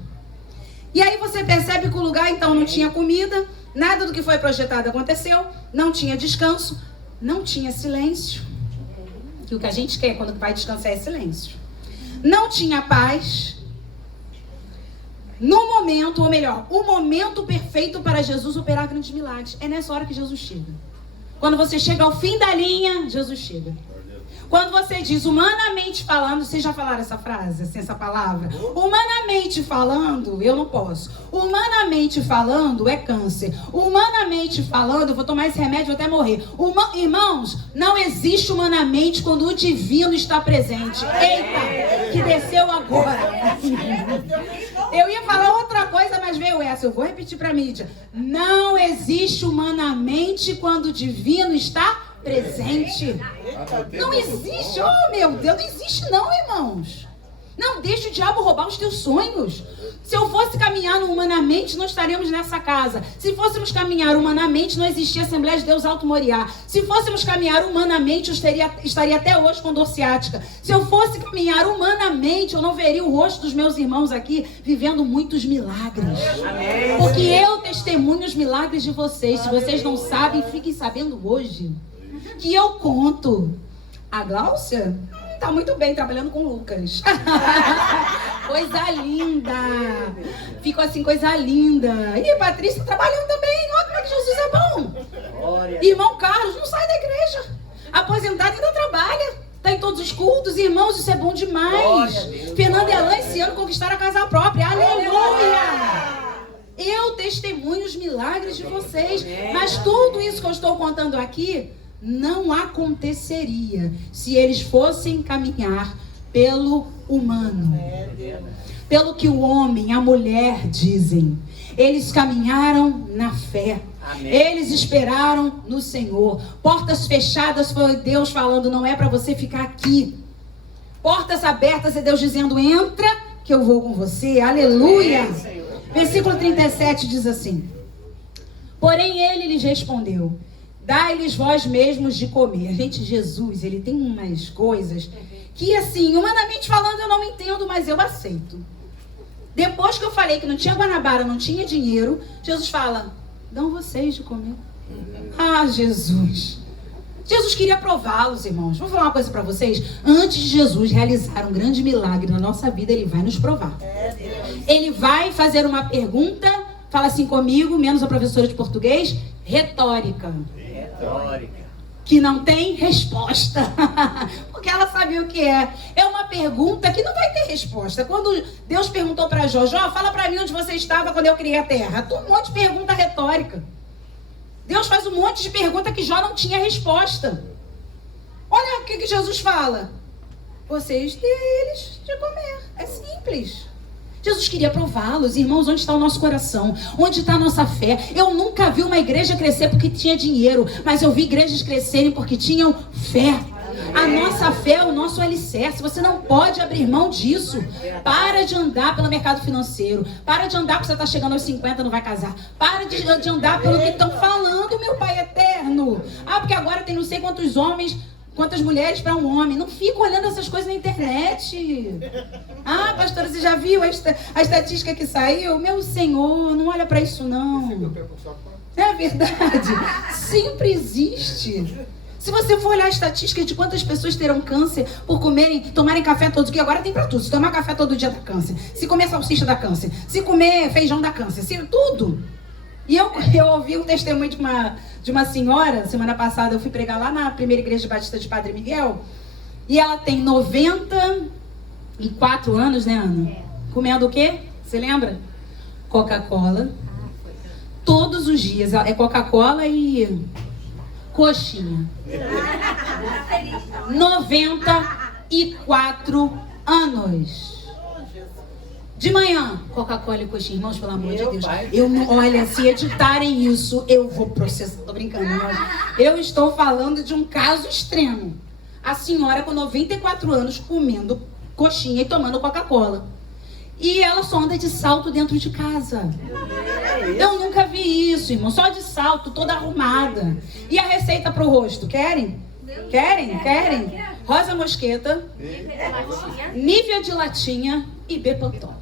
E aí você percebe que o lugar então não tinha comida, nada do que foi projetado aconteceu, não tinha descanso, não tinha silêncio. Que o que a gente quer quando vai descansar é silêncio. Não tinha paz. No momento, ou melhor, o momento perfeito para Jesus operar grandes milagres. É nessa hora que Jesus chega. Quando você chega ao fim da linha, Jesus chega. Quando você diz humanamente falando, vocês já falaram essa frase, assim, essa palavra? Humanamente falando, eu não posso. Humanamente falando é câncer. Humanamente falando, eu vou tomar esse remédio, vou até morrer. Irmãos, não existe humanamente quando o divino está presente. Eita, que desceu agora. Eu ia falar outra coisa, mas veio essa. Eu vou repetir para a mídia. Não existe humanamente quando o divino está presente. Não existe, oh meu Deus, não existe não, irmãos. Não deixe o diabo roubar os teus sonhos. Se eu fosse caminhar humanamente, não estaríamos nessa casa. Se fôssemos caminhar humanamente, não existia Assembleia de Deus Alto Moriá. Se fôssemos caminhar humanamente, eu estaria até hoje com dor ciática. Se eu fosse caminhar humanamente, eu não veria o rosto dos meus irmãos aqui vivendo muitos milagres. Amém. Porque eu testemunho os milagres de vocês. Se vocês não sabem, fiquem sabendo hoje. Que eu conto. A Gláucia tá muito bem trabalhando com o Lucas. Coisa linda. Ficou assim, coisa linda. E a Patrícia trabalhando também. Olha como é que Jesus é bom. Glória. Irmão Carlos não sai da igreja. Aposentado ainda trabalha. Tá em todos os cultos. Irmãos, isso é bom demais. Fernanda e Alain esse ano conquistaram a casa própria. Aleluia. Eu testemunho os milagres de vocês. Mas tudo isso que eu estou contando aqui não aconteceria se eles fossem caminhar pelo humano, pelo que o homem, a mulher dizem. Eles caminharam na fé. Amém. Eles esperaram no Senhor. Portas fechadas foi Deus falando, não é para você ficar aqui. Portas abertas é Deus dizendo, entra que eu vou com você. Aleluia. Amém, versículo 37 diz assim, porém ele lhes respondeu, dai-lhes vós mesmos de comer. Gente, Jesus, ele tem umas coisas que, assim, humanamente falando, eu não entendo, mas eu aceito. Depois que eu falei que não tinha Guanabara, não tinha dinheiro, Jesus fala, dão vocês de comer. Ah, Jesus. Jesus queria prová-los, irmãos. Vou falar uma coisa para vocês. Antes de Jesus realizar um grande milagre na nossa vida, ele vai nos provar. Ele vai fazer uma pergunta, fala assim comigo, menos a professora de português, retórica. Que não tem resposta. Porque ela sabia o que é. É uma pergunta que não vai ter resposta. Quando Deus perguntou para Jó, fala para mim onde você estava quando eu criei a terra. Um monte de pergunta retórica. Deus faz um monte de pergunta que Jó não tinha resposta. Olha o que Jesus fala. Vocês deles de comer. É simples. Jesus queria prová-los. Irmãos, onde está o nosso coração? Onde está a nossa fé? Eu nunca vi uma igreja crescer porque tinha dinheiro, mas eu vi igrejas crescerem porque tinham fé. A nossa fé é o nosso alicerce. Você não pode abrir mão disso. Para de andar pelo mercado financeiro. Para de andar porque você está chegando aos 50 não vai casar. Para de andar pelo que estão falando, meu Pai eterno. Ah, porque agora tem não sei quantos homens, quantas mulheres para um homem. Não fica olhando essas coisas na internet. Ah, pastora, você já viu a estatística que saiu? Meu Senhor, não olha para isso não. É verdade. Sempre existe. Se você for olhar a estatística de quantas pessoas terão câncer por tomarem café todo dia, agora tem pra tudo. Se tomar café todo dia dá câncer. Se comer salsicha dá câncer. Se comer feijão dá câncer. Tudo. E eu ouvi um testemunho de uma senhora, semana passada eu fui pregar lá na primeira igreja batista de Padre Miguel, e ela tem 94 anos, né, Ana? Comendo o quê? Você lembra? Coca-Cola. Todos os dias. É Coca-Cola e coxinha. 94 anos. De manhã, Coca-Cola e coxinha. Irmãos, pelo amor de Deus. Olha, se editarem isso, eu vou processar. Tô brincando, irmãos. Eu estou falando de um caso extremo. A senhora com 94 anos comendo coxinha e tomando Coca-Cola. E ela só anda de salto dentro de casa. Eu nunca vi isso, irmão. Só de salto, toda arrumada. E a receita pro rosto? Querem? Querem? Rosa mosqueta, Nívea de latinha e Bepantol.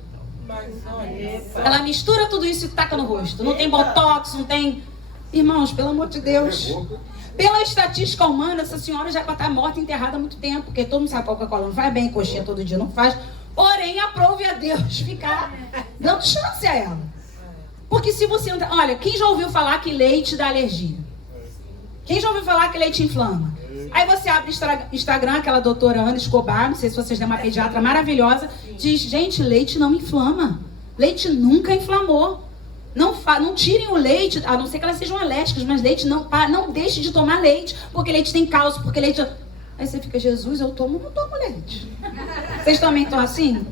Ela mistura tudo isso e taca no rosto. Não tem botox, não tem... Irmãos, pelo amor de Deus. Pela estatística humana, essa senhora já está morta e enterrada há muito tempo. Porque todo mundo sabe que a Coca-Cola não faz bem, coxinha todo dia não faz. Porém, aprove a Deus ficar dando chance a ela. Porque se você... Olha, quem já ouviu falar que leite dá alergia? Quem já ouviu falar que leite inflama? Aí você abre o Instagram, aquela doutora Ana Escobar, não sei se vocês têm uma pediatra maravilhosa, diz, gente, leite não inflama. Leite nunca inflamou. Não tirem o leite, a não ser que elas sejam alérgicas, mas leite não deixe de tomar leite, porque leite tem cálcio, porque leite... Aí você fica, Jesus, eu tomo ou não tomo leite? Vocês também estão assim?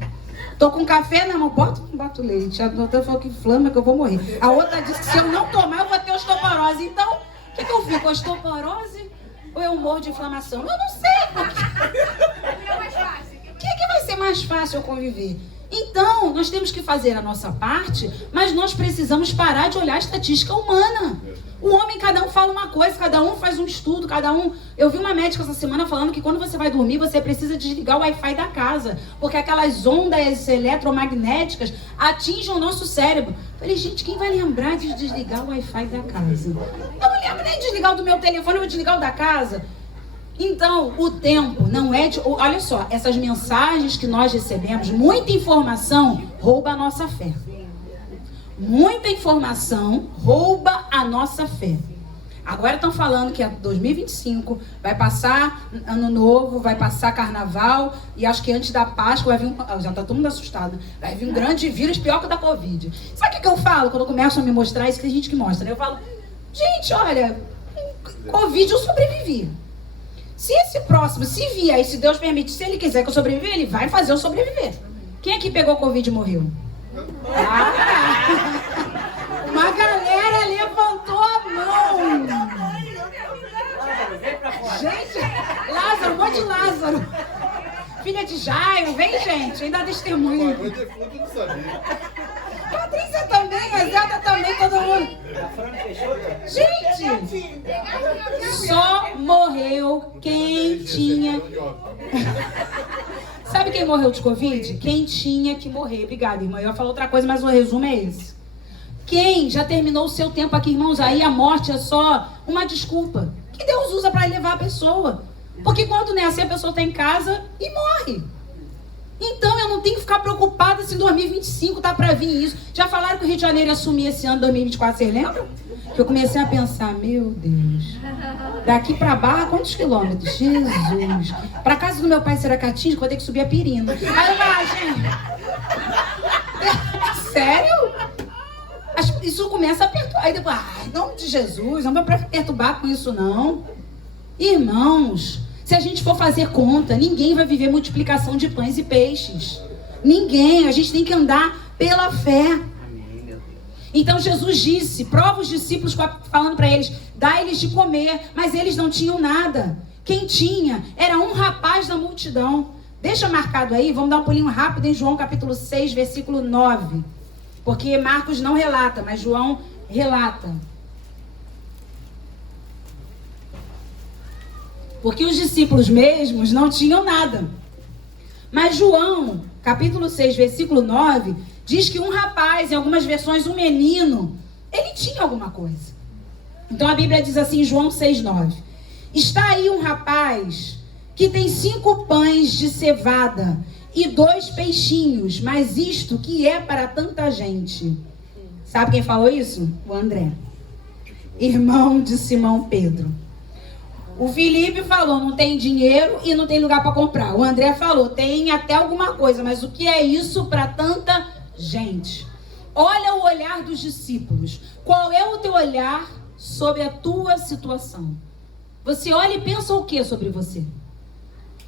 Tô com café na mão, boto leite. A doutora falou que inflama, que eu vou morrer. A outra disse que se eu não tomar, eu vou ter osteoporose. Então, o que eu fico? Osteoporose ou eu morro de inflamação? Eu não sei. O que vai ser mais fácil eu conviver? Então, nós temos que fazer a nossa parte, mas nós precisamos parar de olhar a estatística humana. O homem, cada um fala uma coisa, cada um faz um estudo, cada um... Eu vi uma médica essa semana falando que quando você vai dormir, você precisa desligar o Wi-Fi da casa, porque aquelas ondas eletromagnéticas atingem o nosso cérebro. Eu falei, gente, quem vai lembrar de desligar o Wi-Fi da casa? Eu não lembro nem de desligar o do meu telefone, eu vou desligar o da casa. Então, o tempo não é de... Olha só, essas mensagens que nós recebemos, muita informação rouba a nossa fé. Muita informação rouba a nossa fé. Agora estão falando que é 2025, vai passar Ano Novo, vai passar Carnaval, e acho que antes da Páscoa vai vir já está todo mundo assustado. Vai vir um grande vírus pior que o da Covid. Sabe o que eu falo quando começam a me mostrar isso? Que tem gente que mostra, né? Eu falo, gente, olha, Covid eu sobrevivi. Se esse próximo, se vier, e se Deus permite, se ele quiser que eu sobreviva, ele vai fazer eu sobreviver. Quem aqui pegou Covid e morreu? Uma galera levantou a mão. Gente, Lázaro, um monte de Lázaro. Filha de Jairo, vem, gente, ainda dá testemunho. Patrícia também, a Zelda também, todo mundo. Gente, só morreu quem tinha... Sabe quem morreu de Covid? Quem tinha que morrer. Obrigada, irmã. Eu ia falar outra coisa, mas o resumo é esse. Quem já terminou o seu tempo aqui, irmãos, aí a morte é só uma desculpa que Deus usa para levar a pessoa. Porque quando nasce, a pessoa está em casa e morre. Então eu não tenho que ficar preocupada se em 2025 tá para vir isso. Já falaram que o Rio de Janeiro ia assumir esse ano 2024, vocês lembram? Que eu comecei a pensar, meu Deus, daqui para Barra, quantos quilômetros? Jesus. Para casa do meu pai Seracatinho, vou ter que subir a Pirina. Aí eu falo, gente, sério? Isso começa a perturbar. Aí depois, em nome de Jesus, não vai perturbar com isso não. Irmãos, se a gente for fazer conta, ninguém vai viver multiplicação de pães e peixes. Ninguém. A gente tem que andar pela fé. Então Jesus disse, prova os discípulos falando para eles, dá-lhes de comer, mas eles não tinham nada. Quem tinha era um rapaz da multidão. Deixa marcado aí, vamos dar um pulinho rápido em João capítulo 6, versículo 9. Porque Marcos não relata, mas João relata. Porque os discípulos mesmos não tinham nada. Mas João, capítulo 6, versículo 9, diz que um rapaz, em algumas versões um menino, ele tinha alguma coisa. Então a Bíblia diz assim, João 6, 9. Está aí um rapaz que tem 5 pães de cevada e 2 peixinhos, mas isto que é para tanta gente. Sabe quem falou isso? O André, irmão de Simão Pedro. O Felipe falou, não tem dinheiro e não tem lugar para comprar. O André falou, tem até alguma coisa, mas o que é isso para tanta gente? Olha o olhar dos discípulos. Qual é o teu olhar sobre a tua situação? Você olha e pensa o que sobre você?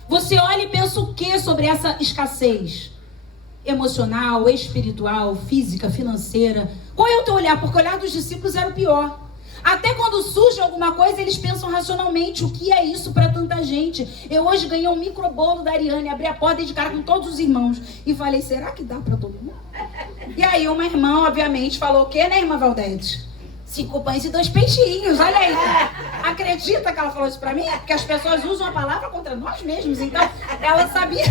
Você olha e pensa o que sobre essa escassez? Emocional, espiritual, física, financeira. Qual é o teu olhar? Porque o olhar dos discípulos era o pior. Até quando surge alguma coisa, eles pensam racionalmente. O que é isso para tanta gente? Eu hoje ganhei um microbolo da Ariane, abri a porta de cara com todos os irmãos. E falei, será que dá para todo mundo? E aí uma irmã, obviamente, falou o quê, né, irmã Valdete? 5 pães e 2 peixinhos, olha aí. Acredita que ela falou isso pra mim? Porque as pessoas usam a palavra contra nós mesmos. Então, ela sabia.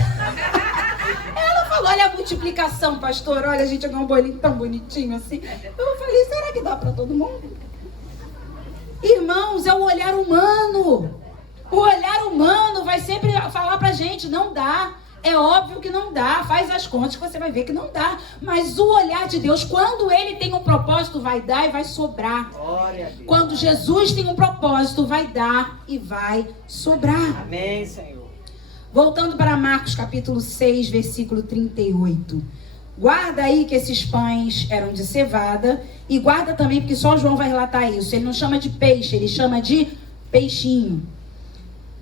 Ela falou, olha a multiplicação, pastor. Olha, a gente ganhou um bolinho tão bonitinho assim. Eu falei, será que dá pra todo mundo? Irmãos, é o olhar humano. O olhar humano vai sempre falar pra gente, não dá. É óbvio que não dá, faz as contas que você vai ver que não dá. Mas o olhar de Deus, quando Ele tem um propósito, vai dar e vai sobrar. Quando Jesus tem um propósito, vai dar e vai sobrar. Amém, Senhor. Voltando para Marcos capítulo 6, versículo 38. Guarda aí que esses pães eram de cevada. E guarda também, porque só João vai relatar isso. Ele não chama de peixe, ele chama de peixinho.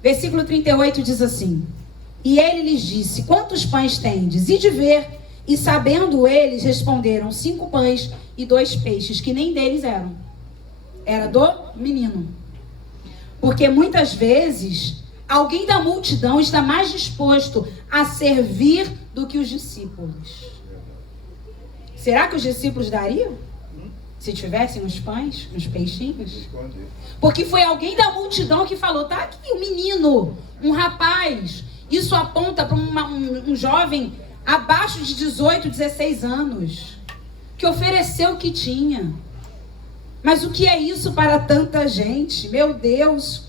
Versículo 38 diz assim: e ele lhes disse, quantos pães tendes? E de ver. E sabendo eles, responderam, 5 pães e 2 peixes, que nem deles eram. Era do menino. Porque muitas vezes, alguém da multidão está mais disposto a servir do que os discípulos. Será que os discípulos dariam? Se tivessem os pães, os peixinhos? Porque foi alguém da multidão que falou, tá aqui um menino, um rapaz. Isso aponta para um jovem abaixo de 18, 16 anos, que ofereceu o que tinha. Mas o que é isso para tanta gente? Meu Deus!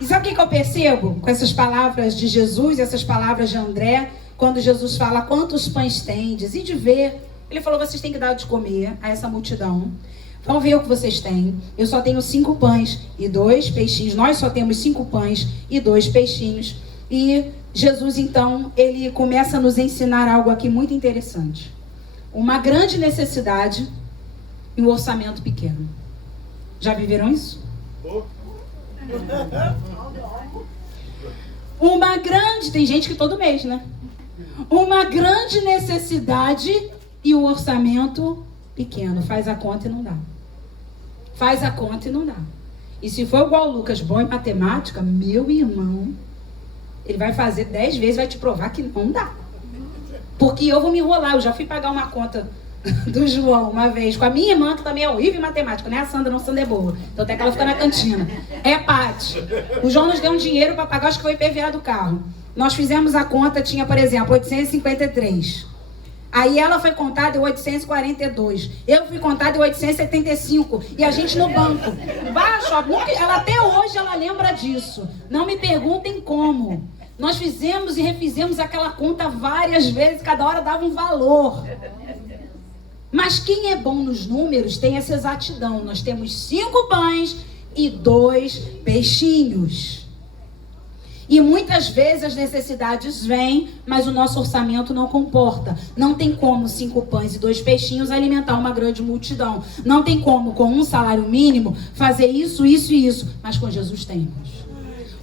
E sabe o que eu percebo com essas palavras de Jesus, essas palavras de André, quando Jesus fala, quantos pães tendes? E de ver, ele falou, vocês têm que dar de comer a essa multidão. Vamos ver o que vocês têm. Eu só tenho 5 pães e 2 peixinhos. Nós só temos 5 pães e 2 peixinhos. E Jesus, então, ele começa a nos ensinar algo aqui muito interessante. Uma grande necessidade e um orçamento pequeno. Já viveram isso? Uma grande... Tem gente que todo mês, né? Uma grande necessidade e um orçamento pequeno. Faz a conta e não dá. Faz a conta e não dá. E se for igual o Lucas, bom em matemática, meu irmão... Ele vai fazer 10 vezes, vai te provar que não dá. Porque eu vou me enrolar. Eu já fui pagar uma conta do João uma vez com a minha irmã, que também é horrível em matemática, né? A Sandra não, Sandra é boa. Então até que ela fica na cantina. É, Paty. O João nos deu um dinheiro para pagar, acho que foi IPVA do carro. Nós fizemos a conta, tinha, por exemplo, 853. Aí ela foi contar, deu 842. Eu fui contar, deu 875. E a gente no banco. Baixo, ela até hoje ela lembra disso. Não me perguntem como. Nós fizemos e refizemos aquela conta várias vezes, cada hora dava um valor. Mas quem é bom nos números tem essa exatidão. Nós temos 5 pães e 2 peixinhos. E muitas vezes as necessidades vêm, mas o nosso orçamento não comporta. Não tem como 5 pães e 2 peixinhos alimentar uma grande multidão. Não tem como, com um salário mínimo, fazer isso, isso e isso. Mas com Jesus temos.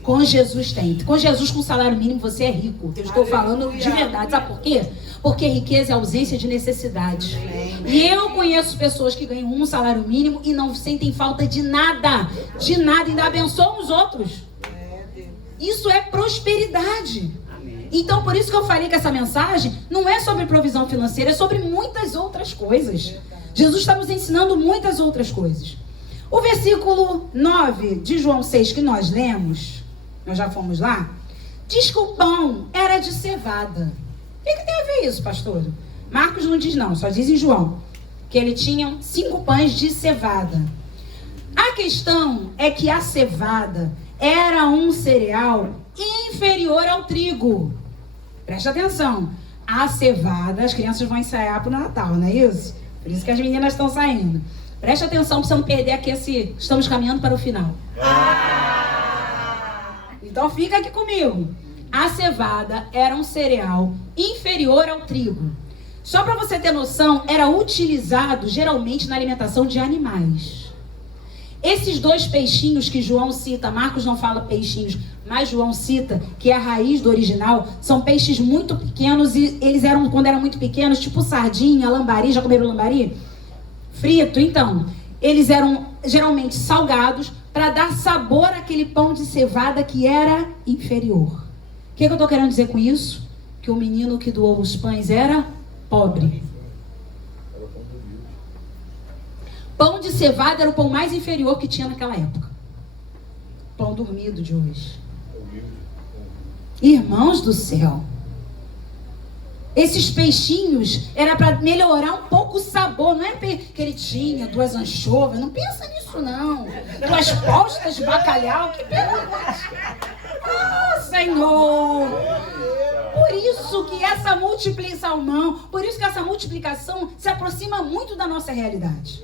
Com Jesus tem. Com Jesus, com salário mínimo, você é rico. Eu estou falando de verdade. Sabe por quê? Porque riqueza é ausência de necessidade. E eu conheço pessoas que ganham um salário mínimo e não sentem falta de nada. De nada. Ainda abençoam os outros. Isso é prosperidade. Então, por isso que eu falei que essa mensagem não é sobre provisão financeira, é sobre muitas outras coisas. Jesus está nos ensinando muitas outras coisas. O versículo 9 de João 6 que nós lemos, nós já fomos lá, diz que o pão era de cevada. O que tem a ver isso, pastor? Marcos não diz não, só diz em João, que ele tinha 5 pães de cevada. A questão é que a cevada, era um cereal inferior ao trigo. Preste atenção. A cevada, as crianças vão ensaiar para o Natal, não é isso? Por isso que as meninas estão saindo. Preste atenção para você não perder aqui estamos caminhando para o final. Então fica aqui comigo. A cevada era um cereal inferior ao trigo. Só para você ter noção, era utilizado geralmente na alimentação de animais. Esses dois peixinhos que João cita, Marcos não fala peixinhos, mas João cita, que é a raiz do original, são peixes muito pequenos e eles eram, quando eram muito pequenos, tipo sardinha, lambari, já comeram lambari? Frito, então. Eles eram geralmente salgados para dar sabor àquele pão de cevada que era inferior. O que eu estou querendo dizer com isso? Que o menino que doou os pães era pobre. Pão de cevada era o pão mais inferior que tinha naquela época. Pão dormido de hoje. Irmãos do céu. Esses peixinhos era para melhorar um pouco o sabor. Não é que ele tinha 2 anchovas. Não pensa nisso, não. 2 postas de bacalhau. Que pelo amor de Deus. Ah, Senhor. Por isso que essa multiplicação, por isso que essa multiplicação se aproxima muito da nossa realidade.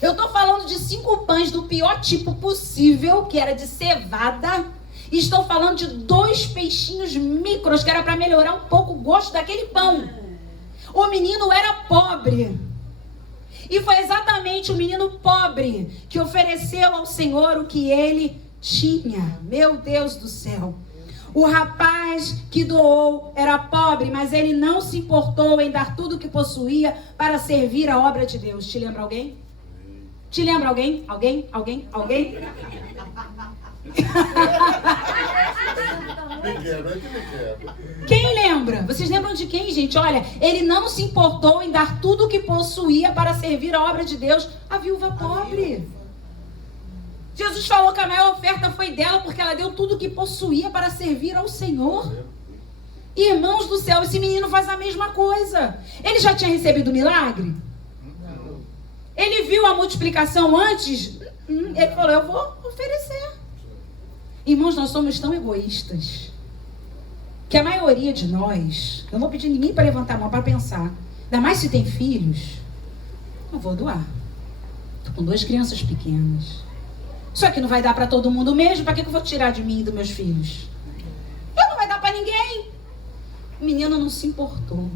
Eu estou falando de 5 pães do pior tipo possível, que era de cevada. E estou falando de 2 peixinhos micros, que era para melhorar um pouco o gosto daquele pão. O menino era pobre. E foi exatamente o menino pobre que ofereceu ao Senhor o que ele tinha. Meu Deus do céu. O rapaz que doou era pobre, mas ele não se importou em dar tudo o que possuía para servir a obra de Deus. Te lembra alguém? Te lembra alguém? Alguém? Quem lembra? Vocês lembram de quem, gente? Olha, ele não se importou em dar tudo o que possuía para servir a obra de Deus. A viúva pobre. Jesus falou que a maior oferta foi dela porque ela deu tudo o que possuía para servir ao Senhor. Irmãos do céu, esse menino faz a mesma coisa. Ele já tinha recebido o milagre? Ele viu a multiplicação antes? Ele falou, eu vou oferecer. Irmãos, nós somos tão egoístas que a maioria de nós, eu não vou pedir ninguém para levantar a mão para pensar, ainda mais se tem filhos, eu vou doar. Estou com 2 crianças pequenas. Só que não vai dar para todo mundo mesmo, para que eu vou tirar de mim e dos meus filhos? Eu não vai dar para ninguém. O menino não se importou.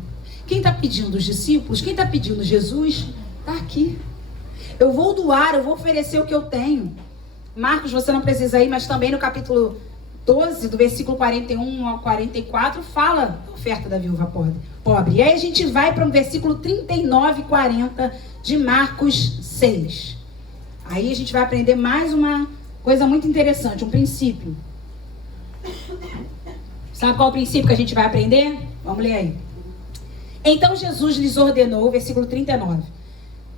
Quem está pedindo os discípulos, quem está pedindo Jesus, está aqui. Eu vou doar, eu vou oferecer o que eu tenho. Marcos, você não precisa ir, mas também no capítulo 12, do versículo 41 ao 44, fala da oferta da viúva pobre. E aí a gente vai para o versículo 39 e 40 de Marcos 6. Aí a gente vai aprender mais uma coisa muito interessante, um princípio. Sabe qual é o princípio que a gente vai aprender? Vamos ler aí. Então Jesus lhes ordenou, versículo 39,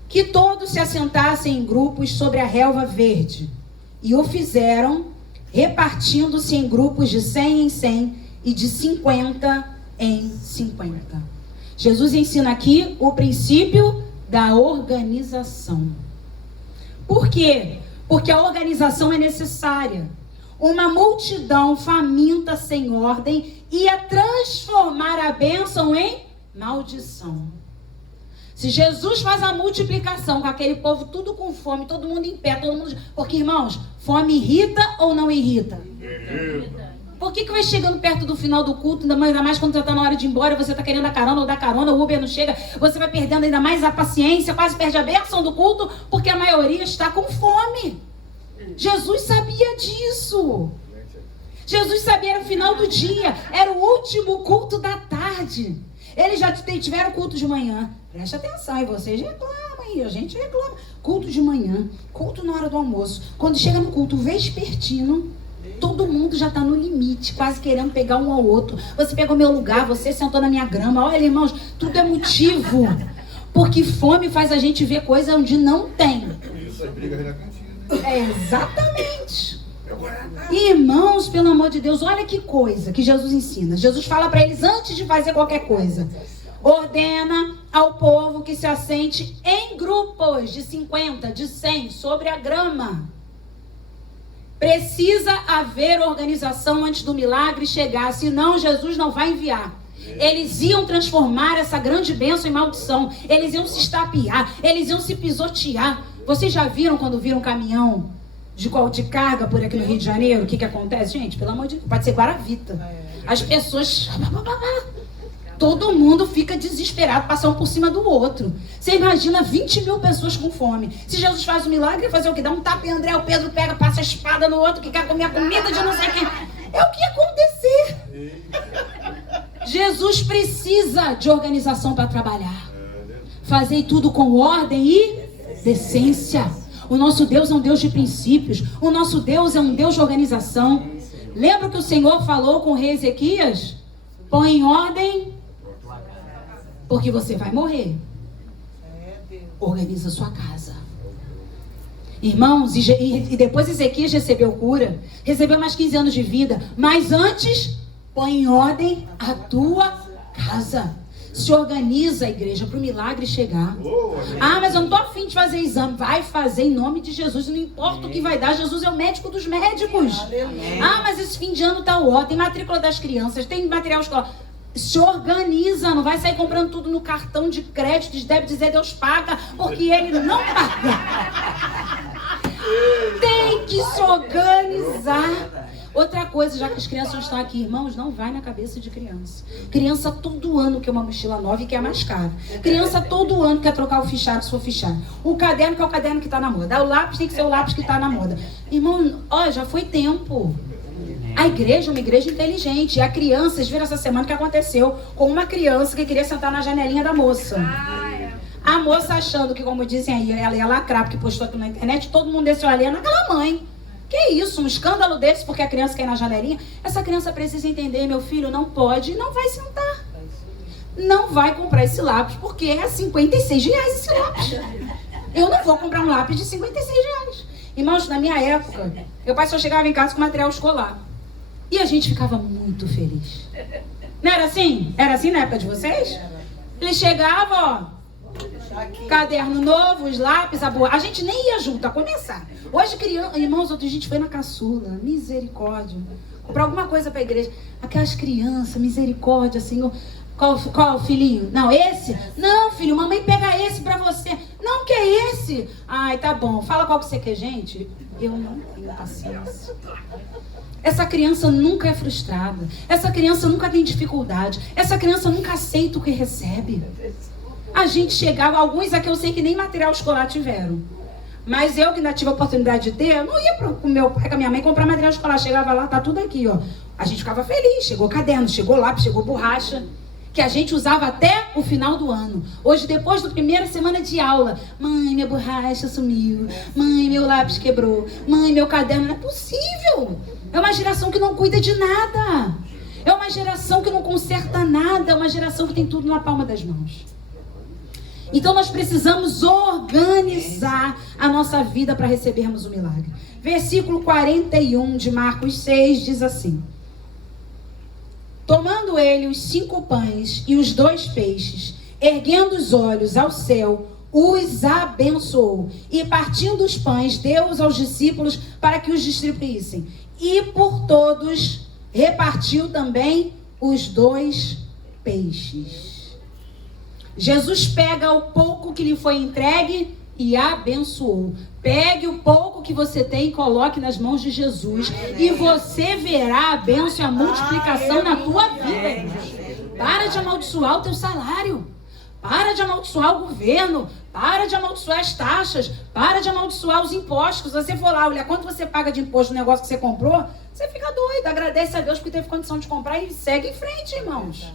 que todos se assentassem em grupos sobre a relva verde. E o fizeram, repartindo-se em grupos de 100 em 100 e de 50 em 50. Jesus ensina aqui o princípio da organização. Por quê? Porque a organização é necessária. Uma multidão faminta sem ordem ia transformar a bênção em maldição. Se Jesus faz a multiplicação com aquele povo tudo com fome, todo mundo em pé, todo mundo... Porque, irmãos, fome irrita ou não irrita? Irrita. Por que vai chegando perto do final do culto, ainda mais quando você está na hora de ir embora, você está querendo a carona ou dar carona, o Uber não chega, você vai perdendo ainda mais a paciência, quase perde a bênção do culto, porque a maioria está com fome. Jesus sabia disso. Jesus sabia, era o final do dia, era o último culto da tarde. Eles já tiveram culto de manhã. Preste atenção, e vocês reclamam aí, a gente reclama. Culto de manhã, culto na hora do almoço. Quando chega no culto vespertino, todo mundo já está no limite, quase querendo pegar um ao outro. Você pegou meu lugar, você sentou na minha grama. Olha, irmãos, tudo é motivo. Porque fome faz a gente ver coisa onde não tem. Isso é briga na cantina. É, exatamente. Irmãos, pelo amor de Deus, olha que coisa que Jesus ensina. Jesus fala para eles antes de fazer qualquer coisa. Ordena ao povo que se assente em grupos de 50, de 100, sobre a grama. Precisa haver organização antes do milagre chegar, senão Jesus não vai enviar. Eles iam transformar essa grande bênção em maldição. Eles iam se estapear, eles iam se pisotear. Vocês já viram quando viram um caminhão de carga por aqui no Rio de Janeiro? O que acontece? Gente, pelo amor de Deus, pode ser Guaravita. As pessoas... Todo mundo fica desesperado, passando por cima do outro. Você imagina 20 mil pessoas com fome. Se Jesus faz um milagre, ele fazer o quê? Dá um tapa em André, o Pedro pega, passa a espada no outro, que quer comer a comida de não sei quem. É o que ia acontecer. Jesus precisa de organização para trabalhar. Fazer tudo com ordem e decência. O nosso Deus é um Deus de princípios. O nosso Deus é um Deus de organização. Lembra que o Senhor falou com o rei Ezequias? Põe em ordem, porque você vai morrer. Organiza sua casa. Irmãos, e depois Ezequias recebeu cura. Recebeu mais 15 anos de vida. Mas antes, põe em ordem a tua casa. Se organiza a igreja para o milagre chegar. Ah, mas eu não estou afim de fazer exame. Vai fazer em nome de Jesus. Não importa o que vai dar. Jesus é o médico dos médicos. Ah, mas esse fim de ano está ó. Tem matrícula das crianças. Tem material escolar. Se organiza. Não vai sair comprando tudo no cartão de crédito. Deve dizer Deus paga. Porque ele não paga. Tem que se organizar. Outra coisa, já que as crianças estão aqui, irmãos, não vai na cabeça de criança. Criança todo ano quer uma mochila nova e quer mais cara. Criança todo ano quer trocar o fichário se for fichário. O caderno que é o caderno que está na moda. O lápis tem que ser o lápis que está na moda. Irmão, ó, já foi tempo. A igreja é uma igreja inteligente. E a criança, vocês viram essa semana o que aconteceu com uma criança que queria sentar na janelinha da moça. A moça achando que, como dizem aí, ela ia lacrar, porque postou aqui na internet, todo mundo desceu ali naquela mãe. Que isso, um escândalo desse porque a criança quer ir na janelinha? Essa criança precisa entender, meu filho não pode, não vai sentar. Não vai comprar esse lápis, porque é R$56 esse lápis. Eu não vou comprar um lápis de R$56. Irmãos, na minha época, meu pai só chegava em casa com material escolar. E a gente ficava muito feliz. Não era assim? Era assim na época de vocês? Ele chegava, ó. Caderno novo, os lápis, a boa. A gente nem ia junto a começar. Hoje, criança, irmãos, outra gente foi na caçula. Misericórdia. Comprar alguma coisa para a igreja. Aquelas crianças, misericórdia, Senhor. Qual filhinho? Não, esse? Não, filho, mamãe pega esse para você. Não, que é esse? Ai, tá bom. Fala qual que você quer, gente. Eu não tenho paciência. Essa criança nunca é frustrada. Essa criança nunca tem dificuldade. Essa criança nunca aceita o que recebe. A gente chegava, alguns aqui eu sei que nem material escolar tiveram. Mas eu que ainda tive a oportunidade de ter, eu não ia com o meu pai, com a minha mãe comprar material escolar. Chegava lá, tá tudo aqui, ó. A gente ficava feliz, chegou caderno, chegou lápis, chegou borracha. Que a gente usava até o final do ano. Hoje, depois da primeira semana de aula, mãe, minha borracha sumiu. Mãe, meu lápis quebrou. Mãe, meu caderno. Não é possível. É uma geração que não cuida de nada. É uma geração que não conserta nada. É uma geração que tem tudo na palma das mãos. Então nós precisamos organizar a nossa vida para recebermos o milagre. Versículo 41 de Marcos 6 diz assim: tomando ele os 5 pães e os 2 peixes, erguendo os olhos ao céu, os abençoou. E partindo os pães, deu-os aos discípulos para que os distribuíssem. E por todos repartiu também os 2 peixes. Jesus pega o pouco que lhe foi entregue e abençoou. Pegue o pouco que você tem e coloque nas mãos de Jesus. E você verá a bênção e a multiplicação na tua vida. Para de amaldiçoar o teu salário. Para de amaldiçoar o governo. Para de amaldiçoar as taxas. Para de amaldiçoar os impostos. Se você for lá, olha quanto você paga de imposto no negócio que você comprou, você fica doido. Agradece a Deus porque teve condição de comprar e segue em frente, irmãos.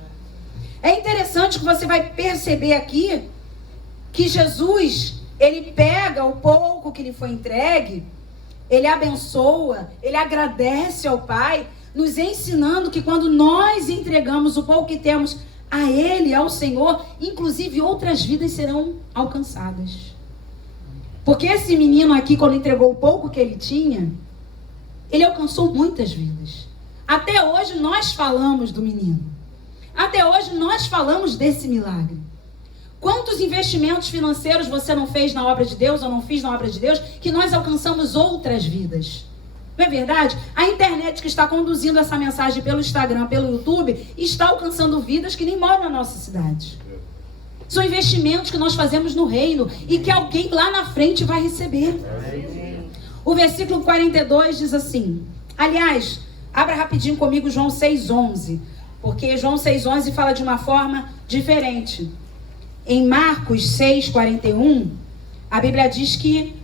É interessante que você vai perceber aqui que Jesus, ele pega o pouco que lhe foi entregue, ele abençoa, ele agradece ao Pai, nos ensinando que quando nós entregamos o pouco que temos a Ele, ao Senhor, inclusive outras vidas serão alcançadas. Porque esse menino aqui, quando entregou o pouco que ele tinha, ele alcançou muitas vidas. Até hoje nós falamos do menino. Até hoje nós falamos desse milagre. Quantos investimentos financeiros você não fez na obra de Deus, ou não fiz na obra de Deus, que nós alcançamos outras vidas? Não é verdade? A internet que está conduzindo essa mensagem pelo Instagram, pelo YouTube, está alcançando vidas que nem moram na nossa cidade. São investimentos que nós fazemos no reino e que alguém lá na frente vai receber. O versículo 42 diz assim, aliás, abra rapidinho comigo João 6,11, porque João 6,11 fala de uma forma diferente. Em Marcos 6,41, a Bíblia diz que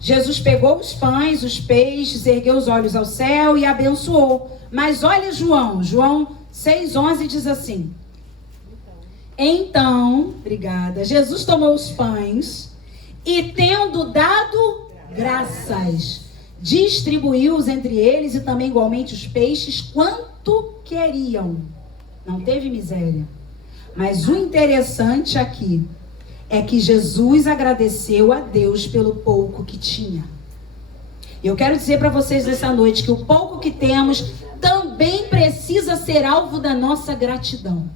Jesus pegou os pães, os peixes, ergueu os olhos ao céu e abençoou. Mas olha João 6,11 diz assim, então, obrigada, Jesus tomou os pães e tendo dado graças, distribuiu-os entre eles e também igualmente os peixes, quanto queriam. Não teve miséria. Mas o interessante aqui é que Jesus agradeceu a Deus pelo pouco que tinha. Eu quero dizer para vocês nessa noite que o pouco que temos também precisa ser alvo da nossa gratidão.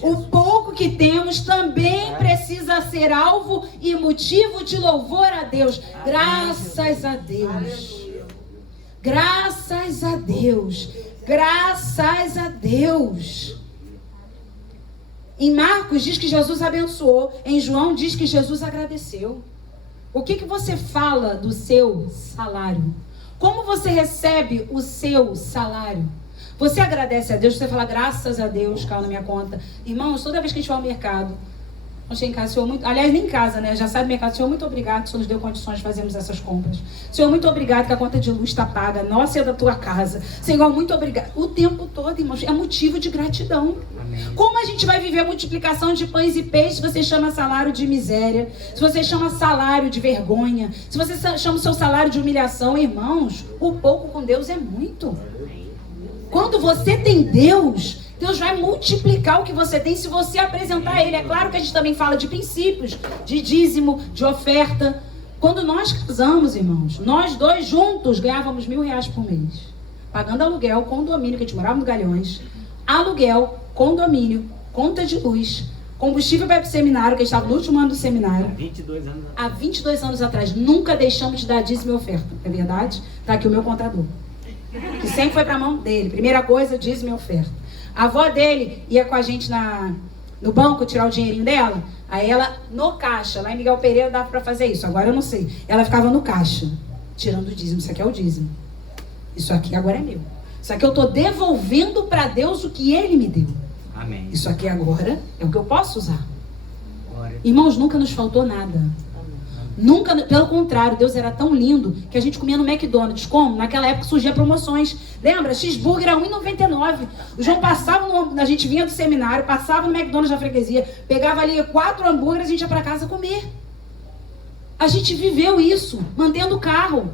O pouco que temos também precisa ser alvo e motivo de louvor a Deus. Graças a Deus. Graças a Deus. Graças a Deus. Em Marcos diz que Jesus abençoou. Em João diz que Jesus agradeceu. O que você fala do seu salário? Como você recebe o seu salário? Você agradece a Deus, você fala, graças a Deus, caiu na minha conta. Irmãos, toda vez que a gente vai ao mercado, eu cheguei em casa, Senhor, muito, aliás, nem em casa, né? Já sai do mercado, Senhor, muito obrigado, o Senhor nos deu condições de fazermos essas compras. Senhor, muito obrigado que a conta de luz está paga, nossa, é da tua casa. Senhor, muito obrigado. O tempo todo, irmãos, é motivo de gratidão. Amém. Como a gente vai viver a multiplicação de pães e peixes se você chama salário de miséria, se você chama salário de vergonha, se você chama o seu salário de humilhação, irmãos, o pouco com Deus é muito. Quando você tem Deus, Deus vai multiplicar o que você tem se você apresentar a Ele. É claro que a gente também fala de princípios, de dízimo, de oferta. Quando nós casamos, irmãos, nós dois juntos ganhávamos R$1.000 por mês. Pagando aluguel, condomínio, que a gente morava no Galhões. Aluguel, condomínio, conta de luz, combustível para ir para o seminário, que a gente estava no último ano do seminário. Há 22 anos atrás. Nunca deixamos de dar dízimo e oferta. É verdade? Está aqui o meu contador. Que sempre foi para a mão dele. Primeira coisa, dízimo e oferta. A avó dele ia com a gente no banco tirar o dinheirinho dela. Aí ela, no caixa, lá em Miguel Pereira dava para fazer isso. Agora eu não sei. Ela ficava no caixa, tirando o dízimo. Isso aqui é o dízimo. Isso aqui agora é meu. Isso aqui eu estou devolvendo para Deus o que Ele me deu. Amém. Isso aqui agora é o que eu posso usar. Glória. Irmãos, nunca nos faltou nada. Nunca, pelo contrário, Deus era tão lindo que a gente comia no McDonald's. Como? Naquela época surgiam promoções. Lembra? Cheeseburger era R$1,99. O João passava, a gente vinha do seminário, passava no McDonald's da freguesia, pegava ali 4 hambúrgueres e a gente ia para casa comer. A gente viveu isso, mantendo carro,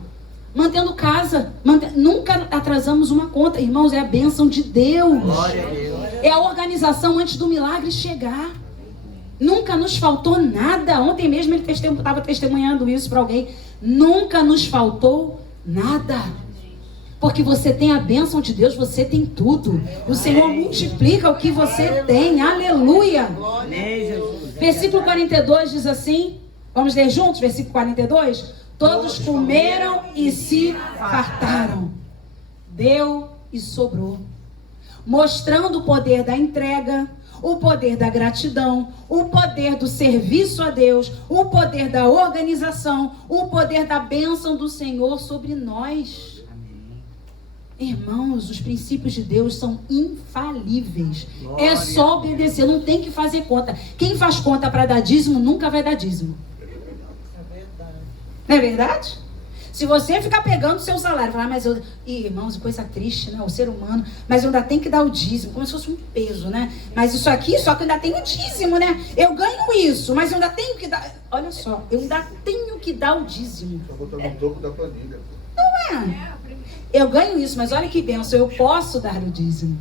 mantendo casa, nunca atrasamos uma conta. Irmãos, é a bênção de Deus. Glória a Deus. É a organização antes do milagre chegar. Nunca nos faltou nada. Ontem mesmo ele estava testemunhando isso para alguém. Nunca nos faltou nada. Porque você tem a bênção de Deus, você tem tudo. O Senhor multiplica o que você tem. Aleluia. Versículo 42 diz assim. Vamos ler juntos? Versículo 42. Todos comeram e se fartaram. Deu e sobrou. Mostrando o poder da entrega, o poder da gratidão, o poder do serviço a Deus, o poder da organização, o poder da bênção do Senhor sobre nós. Amém. Irmãos, os princípios de Deus são infalíveis. Glória. É só obedecer, não tem que fazer conta. Quem faz conta para dar dízimo, nunca vai dar dízimo. É verdade. Não é verdade? Se você ficar pegando o seu salário, falar, mas eu... irmãos, coisa triste, né? O ser humano, mas eu ainda tenho que dar o dízimo, como se fosse um peso, né? Mas isso aqui, só que eu ainda tenho o dízimo, né? Eu ganho isso, mas eu ainda tenho que dar... Olha só, eu ainda tenho que dar o dízimo. Só botando no topo da planilha. Não é? Eu ganho isso, mas olha que bênção, eu posso dar o dízimo.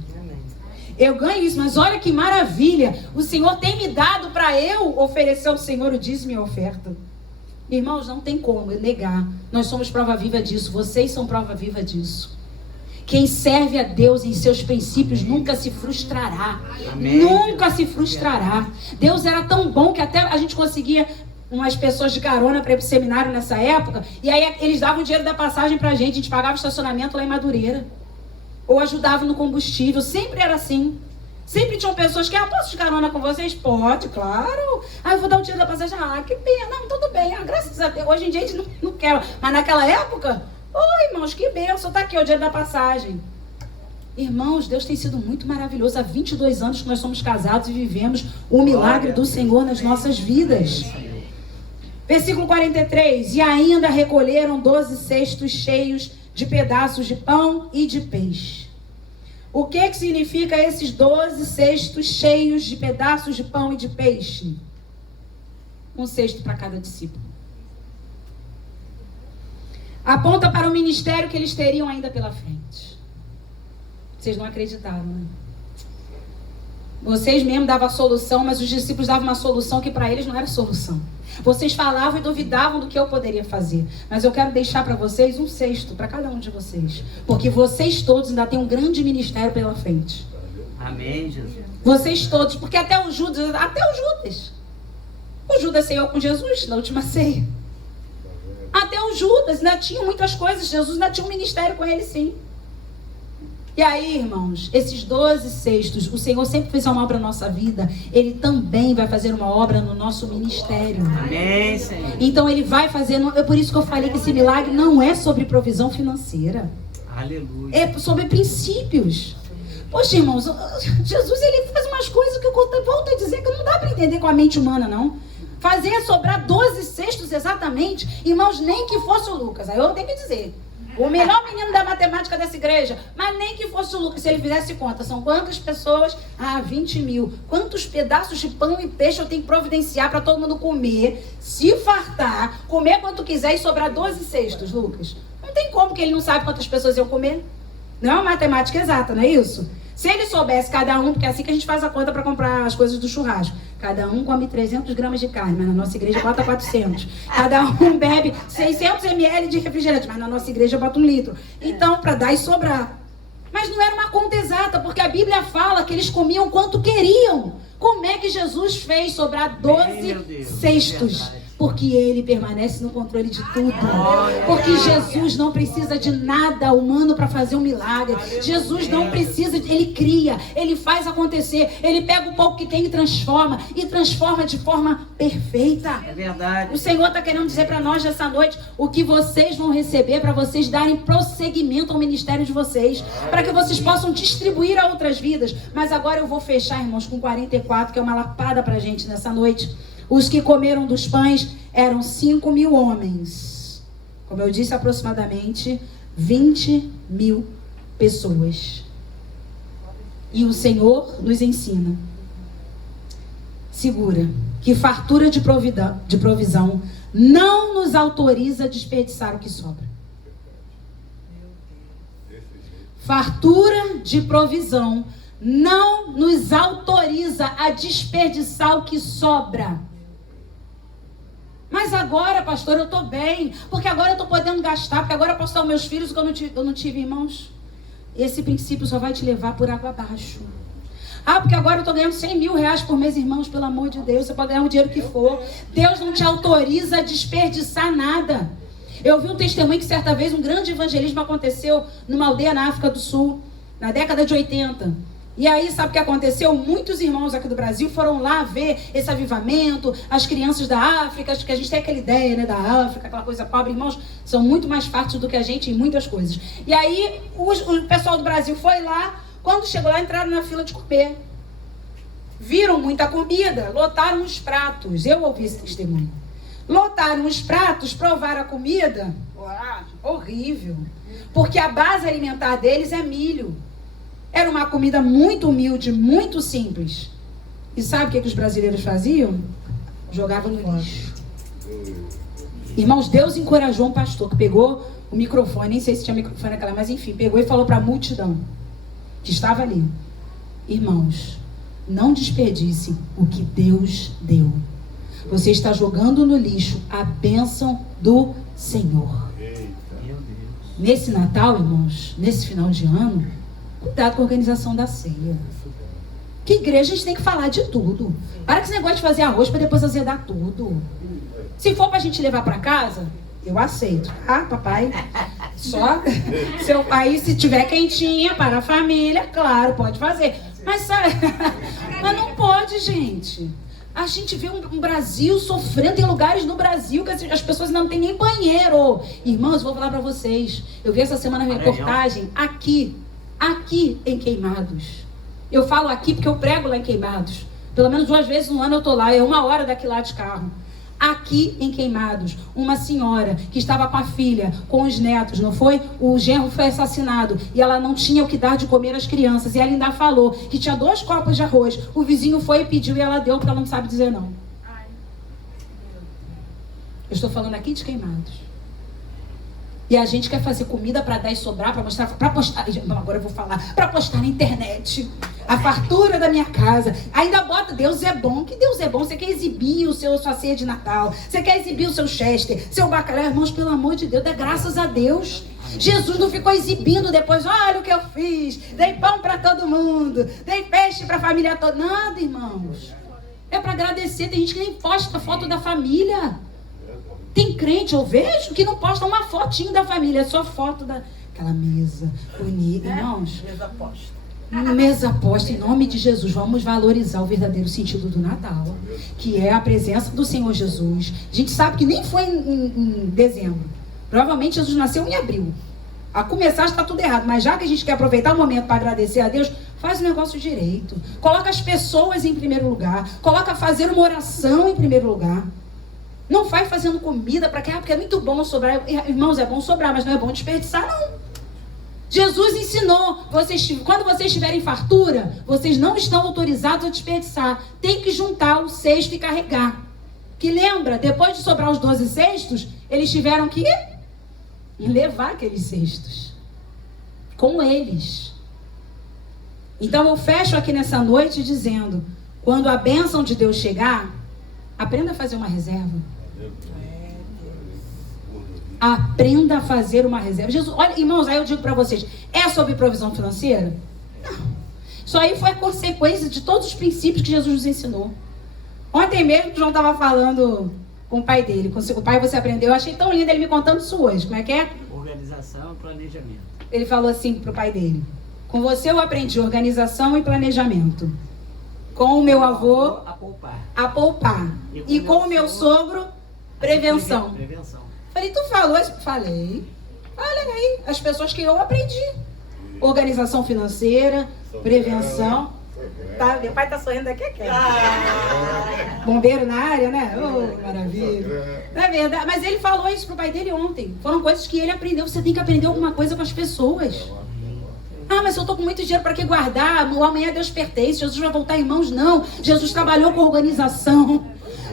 Eu ganho isso, mas olha que maravilha. O Senhor tem me dado para eu oferecer ao Senhor o dízimo e a oferta. Irmãos, não tem como negar. Nós somos prova viva disso. Vocês são prova viva disso. Quem serve a Deus em seus princípios nunca se frustrará. Amém. Nunca se frustrará. Deus era tão bom que até a gente conseguia umas pessoas de carona para ir pro seminário nessa época, e aí eles davam o dinheiro da passagem pra gente, a gente pagava estacionamento lá em Madureira, ou ajudava no combustível, sempre era assim. Sempre tinham pessoas que, posso de carona com vocês? Pode, claro. Eu vou dar o dinheiro da passagem. Que pena. Não, tudo bem. Graças a Deus. Hoje em dia a gente não quer. Mas naquela época, irmãos, que bênção. Tá aqui o dinheiro da passagem. Irmãos, Deus tem sido muito maravilhoso. Há 22 anos que nós somos casados e vivemos o milagre do Senhor nas nossas vidas. Versículo 43. E ainda recolheram 12 cestos cheios de pedaços de pão e de peixe. O que significa esses 12 cestos cheios de pedaços de pão e de peixe? Um cesto para cada discípulo. Aponta para o ministério que eles teriam ainda pela frente. Vocês não acreditaram, né? Vocês mesmo davam a solução, mas os discípulos davam uma solução que para eles não era solução. Vocês falavam e duvidavam do que eu poderia fazer. Mas eu quero deixar para vocês um cesto para cada um de vocês. Porque vocês todos ainda têm um grande ministério pela frente. Amém, Jesus. Vocês todos, porque até o Judas. O Judas ceiou com Jesus na última ceia. Até o Judas ainda tinha muitas coisas. Jesus ainda tinha um ministério com ele, sim. E aí, irmãos, esses 12 cestos, o Senhor sempre fez uma obra na nossa vida, Ele também vai fazer uma obra no nosso ministério. Amém, Senhor. Então Ele vai fazer, é por isso que eu falei que esse milagre não é sobre provisão financeira. Aleluia. É sobre princípios. Poxa, irmãos, Jesus, Ele faz umas coisas que eu volto a dizer que não dá para entender com a mente humana, não. Fazer sobrar 12 cestos exatamente, irmãos, nem que fosse o Lucas, aí eu tenho que dizer. O melhor menino da matemática dessa igreja. Mas nem que fosse o Lucas, se ele fizesse conta. São quantas pessoas? 20 mil. Quantos pedaços de pão e peixe eu tenho que providenciar para todo mundo comer, se fartar, comer quanto quiser e sobrar 12 cestos, Lucas? Não tem como que ele não sabe quantas pessoas iam comer. Não é uma matemática exata, não é isso? Se ele soubesse cada um, porque é assim que a gente faz a conta para comprar as coisas do churrasco. Cada um come 300 gramas de carne, mas na nossa igreja bota 400. Cada um bebe 600 ml de refrigerante, mas na nossa igreja bota 1 litro. Então, para dar e sobrar. Mas não era uma conta exata, porque a Bíblia fala que eles comiam quanto queriam. Como é que Jesus fez sobrar 12 cestos? Porque Ele permanece no controle de tudo. Porque Jesus não precisa de nada humano para fazer um milagre. Jesus não precisa, Ele cria, Ele faz acontecer. Ele pega o pouco que tem e transforma de forma perfeita. É verdade. O Senhor está querendo dizer para nós nessa noite o que vocês vão receber para vocês darem prosseguimento ao ministério de vocês, para que vocês possam distribuir a outras vidas. Mas agora eu vou fechar, irmãos, com 44, que é uma lapada para a gente nessa noite. Os que comeram dos pães eram 5.000 homens. Como eu disse, aproximadamente 20.000 pessoas. E o Senhor nos ensina. Segura que fartura de provisão não nos autoriza a desperdiçar o que sobra. Fartura de provisão não nos autoriza a desperdiçar o que sobra. Mas agora, pastor, eu estou bem, porque agora eu estou podendo gastar, porque agora eu posso dar aos meus filhos o que eu não tive, irmãos. Esse princípio só vai te levar por água abaixo. Porque agora eu estou ganhando 100 mil reais por mês, irmãos, pelo amor de Deus, você pode ganhar o dinheiro que for. Deus não te autoriza a desperdiçar nada. Eu vi um testemunho que certa vez um grande evangelismo aconteceu numa aldeia na África do Sul, na década de 80. E aí, sabe o que aconteceu? Muitos irmãos aqui do Brasil foram lá ver esse avivamento, as crianças da África, acho que a gente tem aquela ideia, né, da África, aquela coisa pobre. Irmãos, são muito mais fartos do que a gente em muitas coisas. E aí, o pessoal do Brasil foi lá, quando chegou lá, entraram na fila de comer. Viram muita comida, lotaram os pratos. Eu ouvi esse testemunho. Lotaram os pratos, provaram a comida. Horrível. Porque a base alimentar deles é milho. Era uma comida muito humilde, muito simples. E sabe o que os brasileiros faziam? Jogavam no lixo. Irmãos, Deus encorajou um pastor que pegou o microfone, nem sei se tinha microfone naquela, mas enfim, pegou e falou para a multidão que estava ali: irmãos, não desperdice o que Deus deu. Você está jogando no lixo a bênção do Senhor. Nesse Natal, irmãos, nesse final de ano, cuidado com a organização da ceia. Que igreja a gente tem que falar de tudo. Para com esse negócio de fazer arroz para depois azedar tudo. Se for pra gente levar pra casa, eu aceito, tá, papai? Só aí, se tiver quentinha para a família, claro, pode fazer. Mas, sabe, mas não pode, gente. A gente vê um Brasil sofrendo. Tem lugares no Brasil que as pessoas não têm nem banheiro. Irmãos, vou falar pra vocês. Eu vi essa semana uma reportagem aqui em Queimados. Eu falo aqui porque eu prego lá em Queimados. Pelo menos 2 vezes no ano eu tô lá. É 1 hora daqui lá de carro. Aqui em Queimados, uma senhora que estava com a filha, com os netos, não foi? O genro foi assassinado e ela não tinha o que dar de comer às crianças. E ela ainda falou que tinha 2 copos de arroz. O vizinho foi e pediu e ela deu porque ela não sabe dizer não. Eu estou falando aqui de Queimados. E a gente quer fazer comida para dar e sobrar, para mostrar, para postar. Não, agora eu vou falar. Para postar na internet. A fartura da minha casa. Ainda bota, Deus é bom. Que Deus é bom? Você quer exibir sua ceia de Natal. Você quer exibir o seu chester, seu bacalhau. Irmãos, pelo amor de Deus, dê graças a Deus. Jesus não ficou exibindo depois. Olha o que eu fiz. Dei pão para todo mundo. Dei peixe para a família toda. Nada, irmãos. É para agradecer. Tem gente que nem posta foto da família. Tem crente, eu vejo, que não posta uma fotinho da família, é só foto daquela mesa bonita, irmãos. Mesa posta. Mesa posta, em nome de Jesus. Vamos valorizar o verdadeiro sentido do Natal, que é a presença do Senhor Jesus. A gente sabe que nem foi em dezembro. Provavelmente Jesus nasceu em abril. A começar está tudo errado, mas já que a gente quer aproveitar o momento para agradecer a Deus, faz o negócio direito. Coloca as pessoas em primeiro lugar. Coloca fazer uma oração em primeiro lugar. Não vai fazendo comida para quem, porque é muito bom sobrar. Irmãos, é bom sobrar, mas não é bom desperdiçar, não. Jesus ensinou, quando vocês tiverem fartura, vocês não estão autorizados a desperdiçar. Tem que juntar o cesto e carregar. Que lembra, depois de sobrar os 12 cestos, eles tiveram que levar aqueles cestos com eles. Então eu fecho aqui nessa noite dizendo, quando a bênção de Deus chegar, aprenda a fazer uma reserva. Aprenda a fazer uma reserva. Jesus, olha, irmãos, aí eu digo para vocês, é sobre provisão financeira? Não. Isso aí foi a consequência de todos os princípios que Jesus nos ensinou. Ontem mesmo, o João estava falando com o pai dele. Com o pai você aprendeu, eu achei tão lindo ele me contando isso hoje. Como é que é? Organização e planejamento. Ele falou assim pro pai dele, com você eu aprendi organização e planejamento. Com o meu avô, a poupar. E com o meu sogro, prevenção. Falei, tu falou isso? Falei. Olha aí, as pessoas que eu aprendi. Organização financeira, prevenção. Tá, meu pai tá sorrindo daqui a pouco. Bombeiro na área, né? Oh, maravilha. Não é verdade? Mas ele falou isso pro pai dele ontem. Foram coisas que ele aprendeu. Você tem que aprender alguma coisa com as pessoas. Ah, mas eu estou com muito dinheiro, para que guardar? Amanhã Deus pertence, Jesus vai voltar, irmãos. Não, Jesus trabalhou com organização,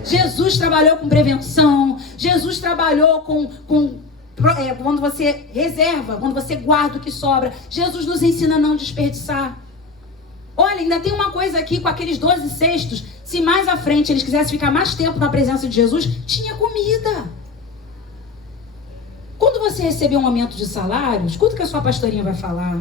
Jesus trabalhou com prevenção, Jesus trabalhou quando você reserva, quando você guarda o que sobra. Jesus nos ensina a não desperdiçar. Olha, ainda tem uma coisa aqui com aqueles 12 cestos. Se mais à frente eles quisessem ficar mais tempo na presença de Jesus, tinha comida. Quando você receber um aumento de salário, escuta o que a sua pastorinha vai falar.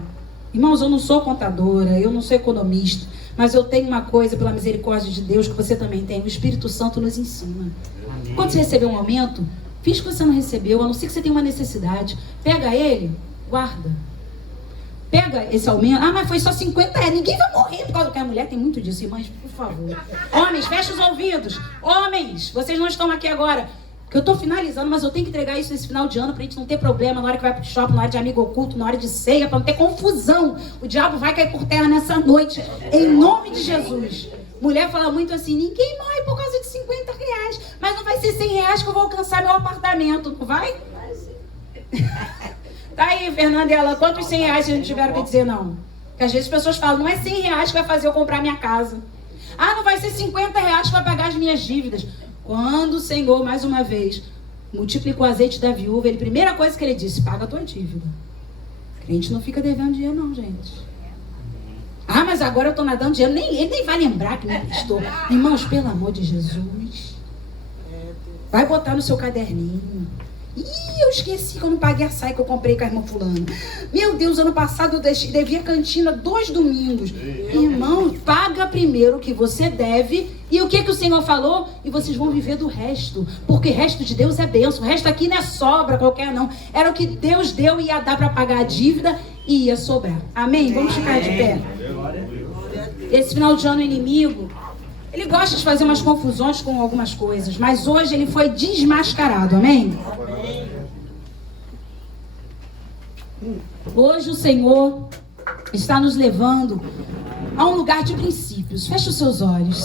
Irmãos, eu não sou contadora, eu não sou economista, mas eu tenho uma coisa, pela misericórdia de Deus, que você também tem. O Espírito Santo nos ensina. Amém. Quando você receber um aumento, finge que você não recebeu, a não ser que você tenha uma necessidade. Pega ele, guarda. Pega esse aumento. Ah, mas foi só 50 reais. Ninguém vai morrer por causa que a mulher tem muito disso, irmãs, por favor. Homens, fecha os ouvidos. Homens, vocês não estão aqui agora. Eu estou finalizando, mas eu tenho que entregar isso nesse final de ano para a gente não ter problema na hora que vai para o shopping, na hora de amigo oculto, na hora de ceia, para não ter confusão. O diabo vai cair por terra nessa noite, em nome de Jesus. Mulher fala muito assim, ninguém morre por causa de 50 reais, mas não vai ser 100 reais que eu vou alcançar meu apartamento, não vai? Tá aí, Fernanda e ela, quantos 100 reais vocês não tiveram que dizer não? Porque às vezes as pessoas falam, não é 100 reais que vai fazer eu comprar minha casa. Ah, não vai ser 50 reais que vai pagar as minhas dívidas. Quando o Senhor, mais uma vez, multiplicou o azeite da viúva, a primeira coisa que ele disse, paga a tua dívida. Crente não fica devendo dinheiro não, gente. Ah, mas agora eu estou nadando dinheiro. Ele nem vai lembrar que me emprestou. Irmãos, pelo amor de Jesus, vai botar no seu caderninho. Eu esqueci que eu não paguei a saia que eu comprei com a irmã fulana. Meu Deus, ano passado eu devia cantina 2 domingos. Irmão, paga primeiro o que você deve. E o que o Senhor falou? E vocês vão viver do resto. Porque o resto de Deus é bênção. O resto aqui não é sobra qualquer não. Era o que Deus deu e ia dar para pagar a dívida e ia sobrar. Amém? Vamos ficar de pé. Esse final de ano o inimigo, ele gosta de fazer umas confusões com algumas coisas. Mas hoje ele foi desmascarado. Amém? Hoje o Senhor está nos levando a um lugar de princípios. Feche os seus olhos.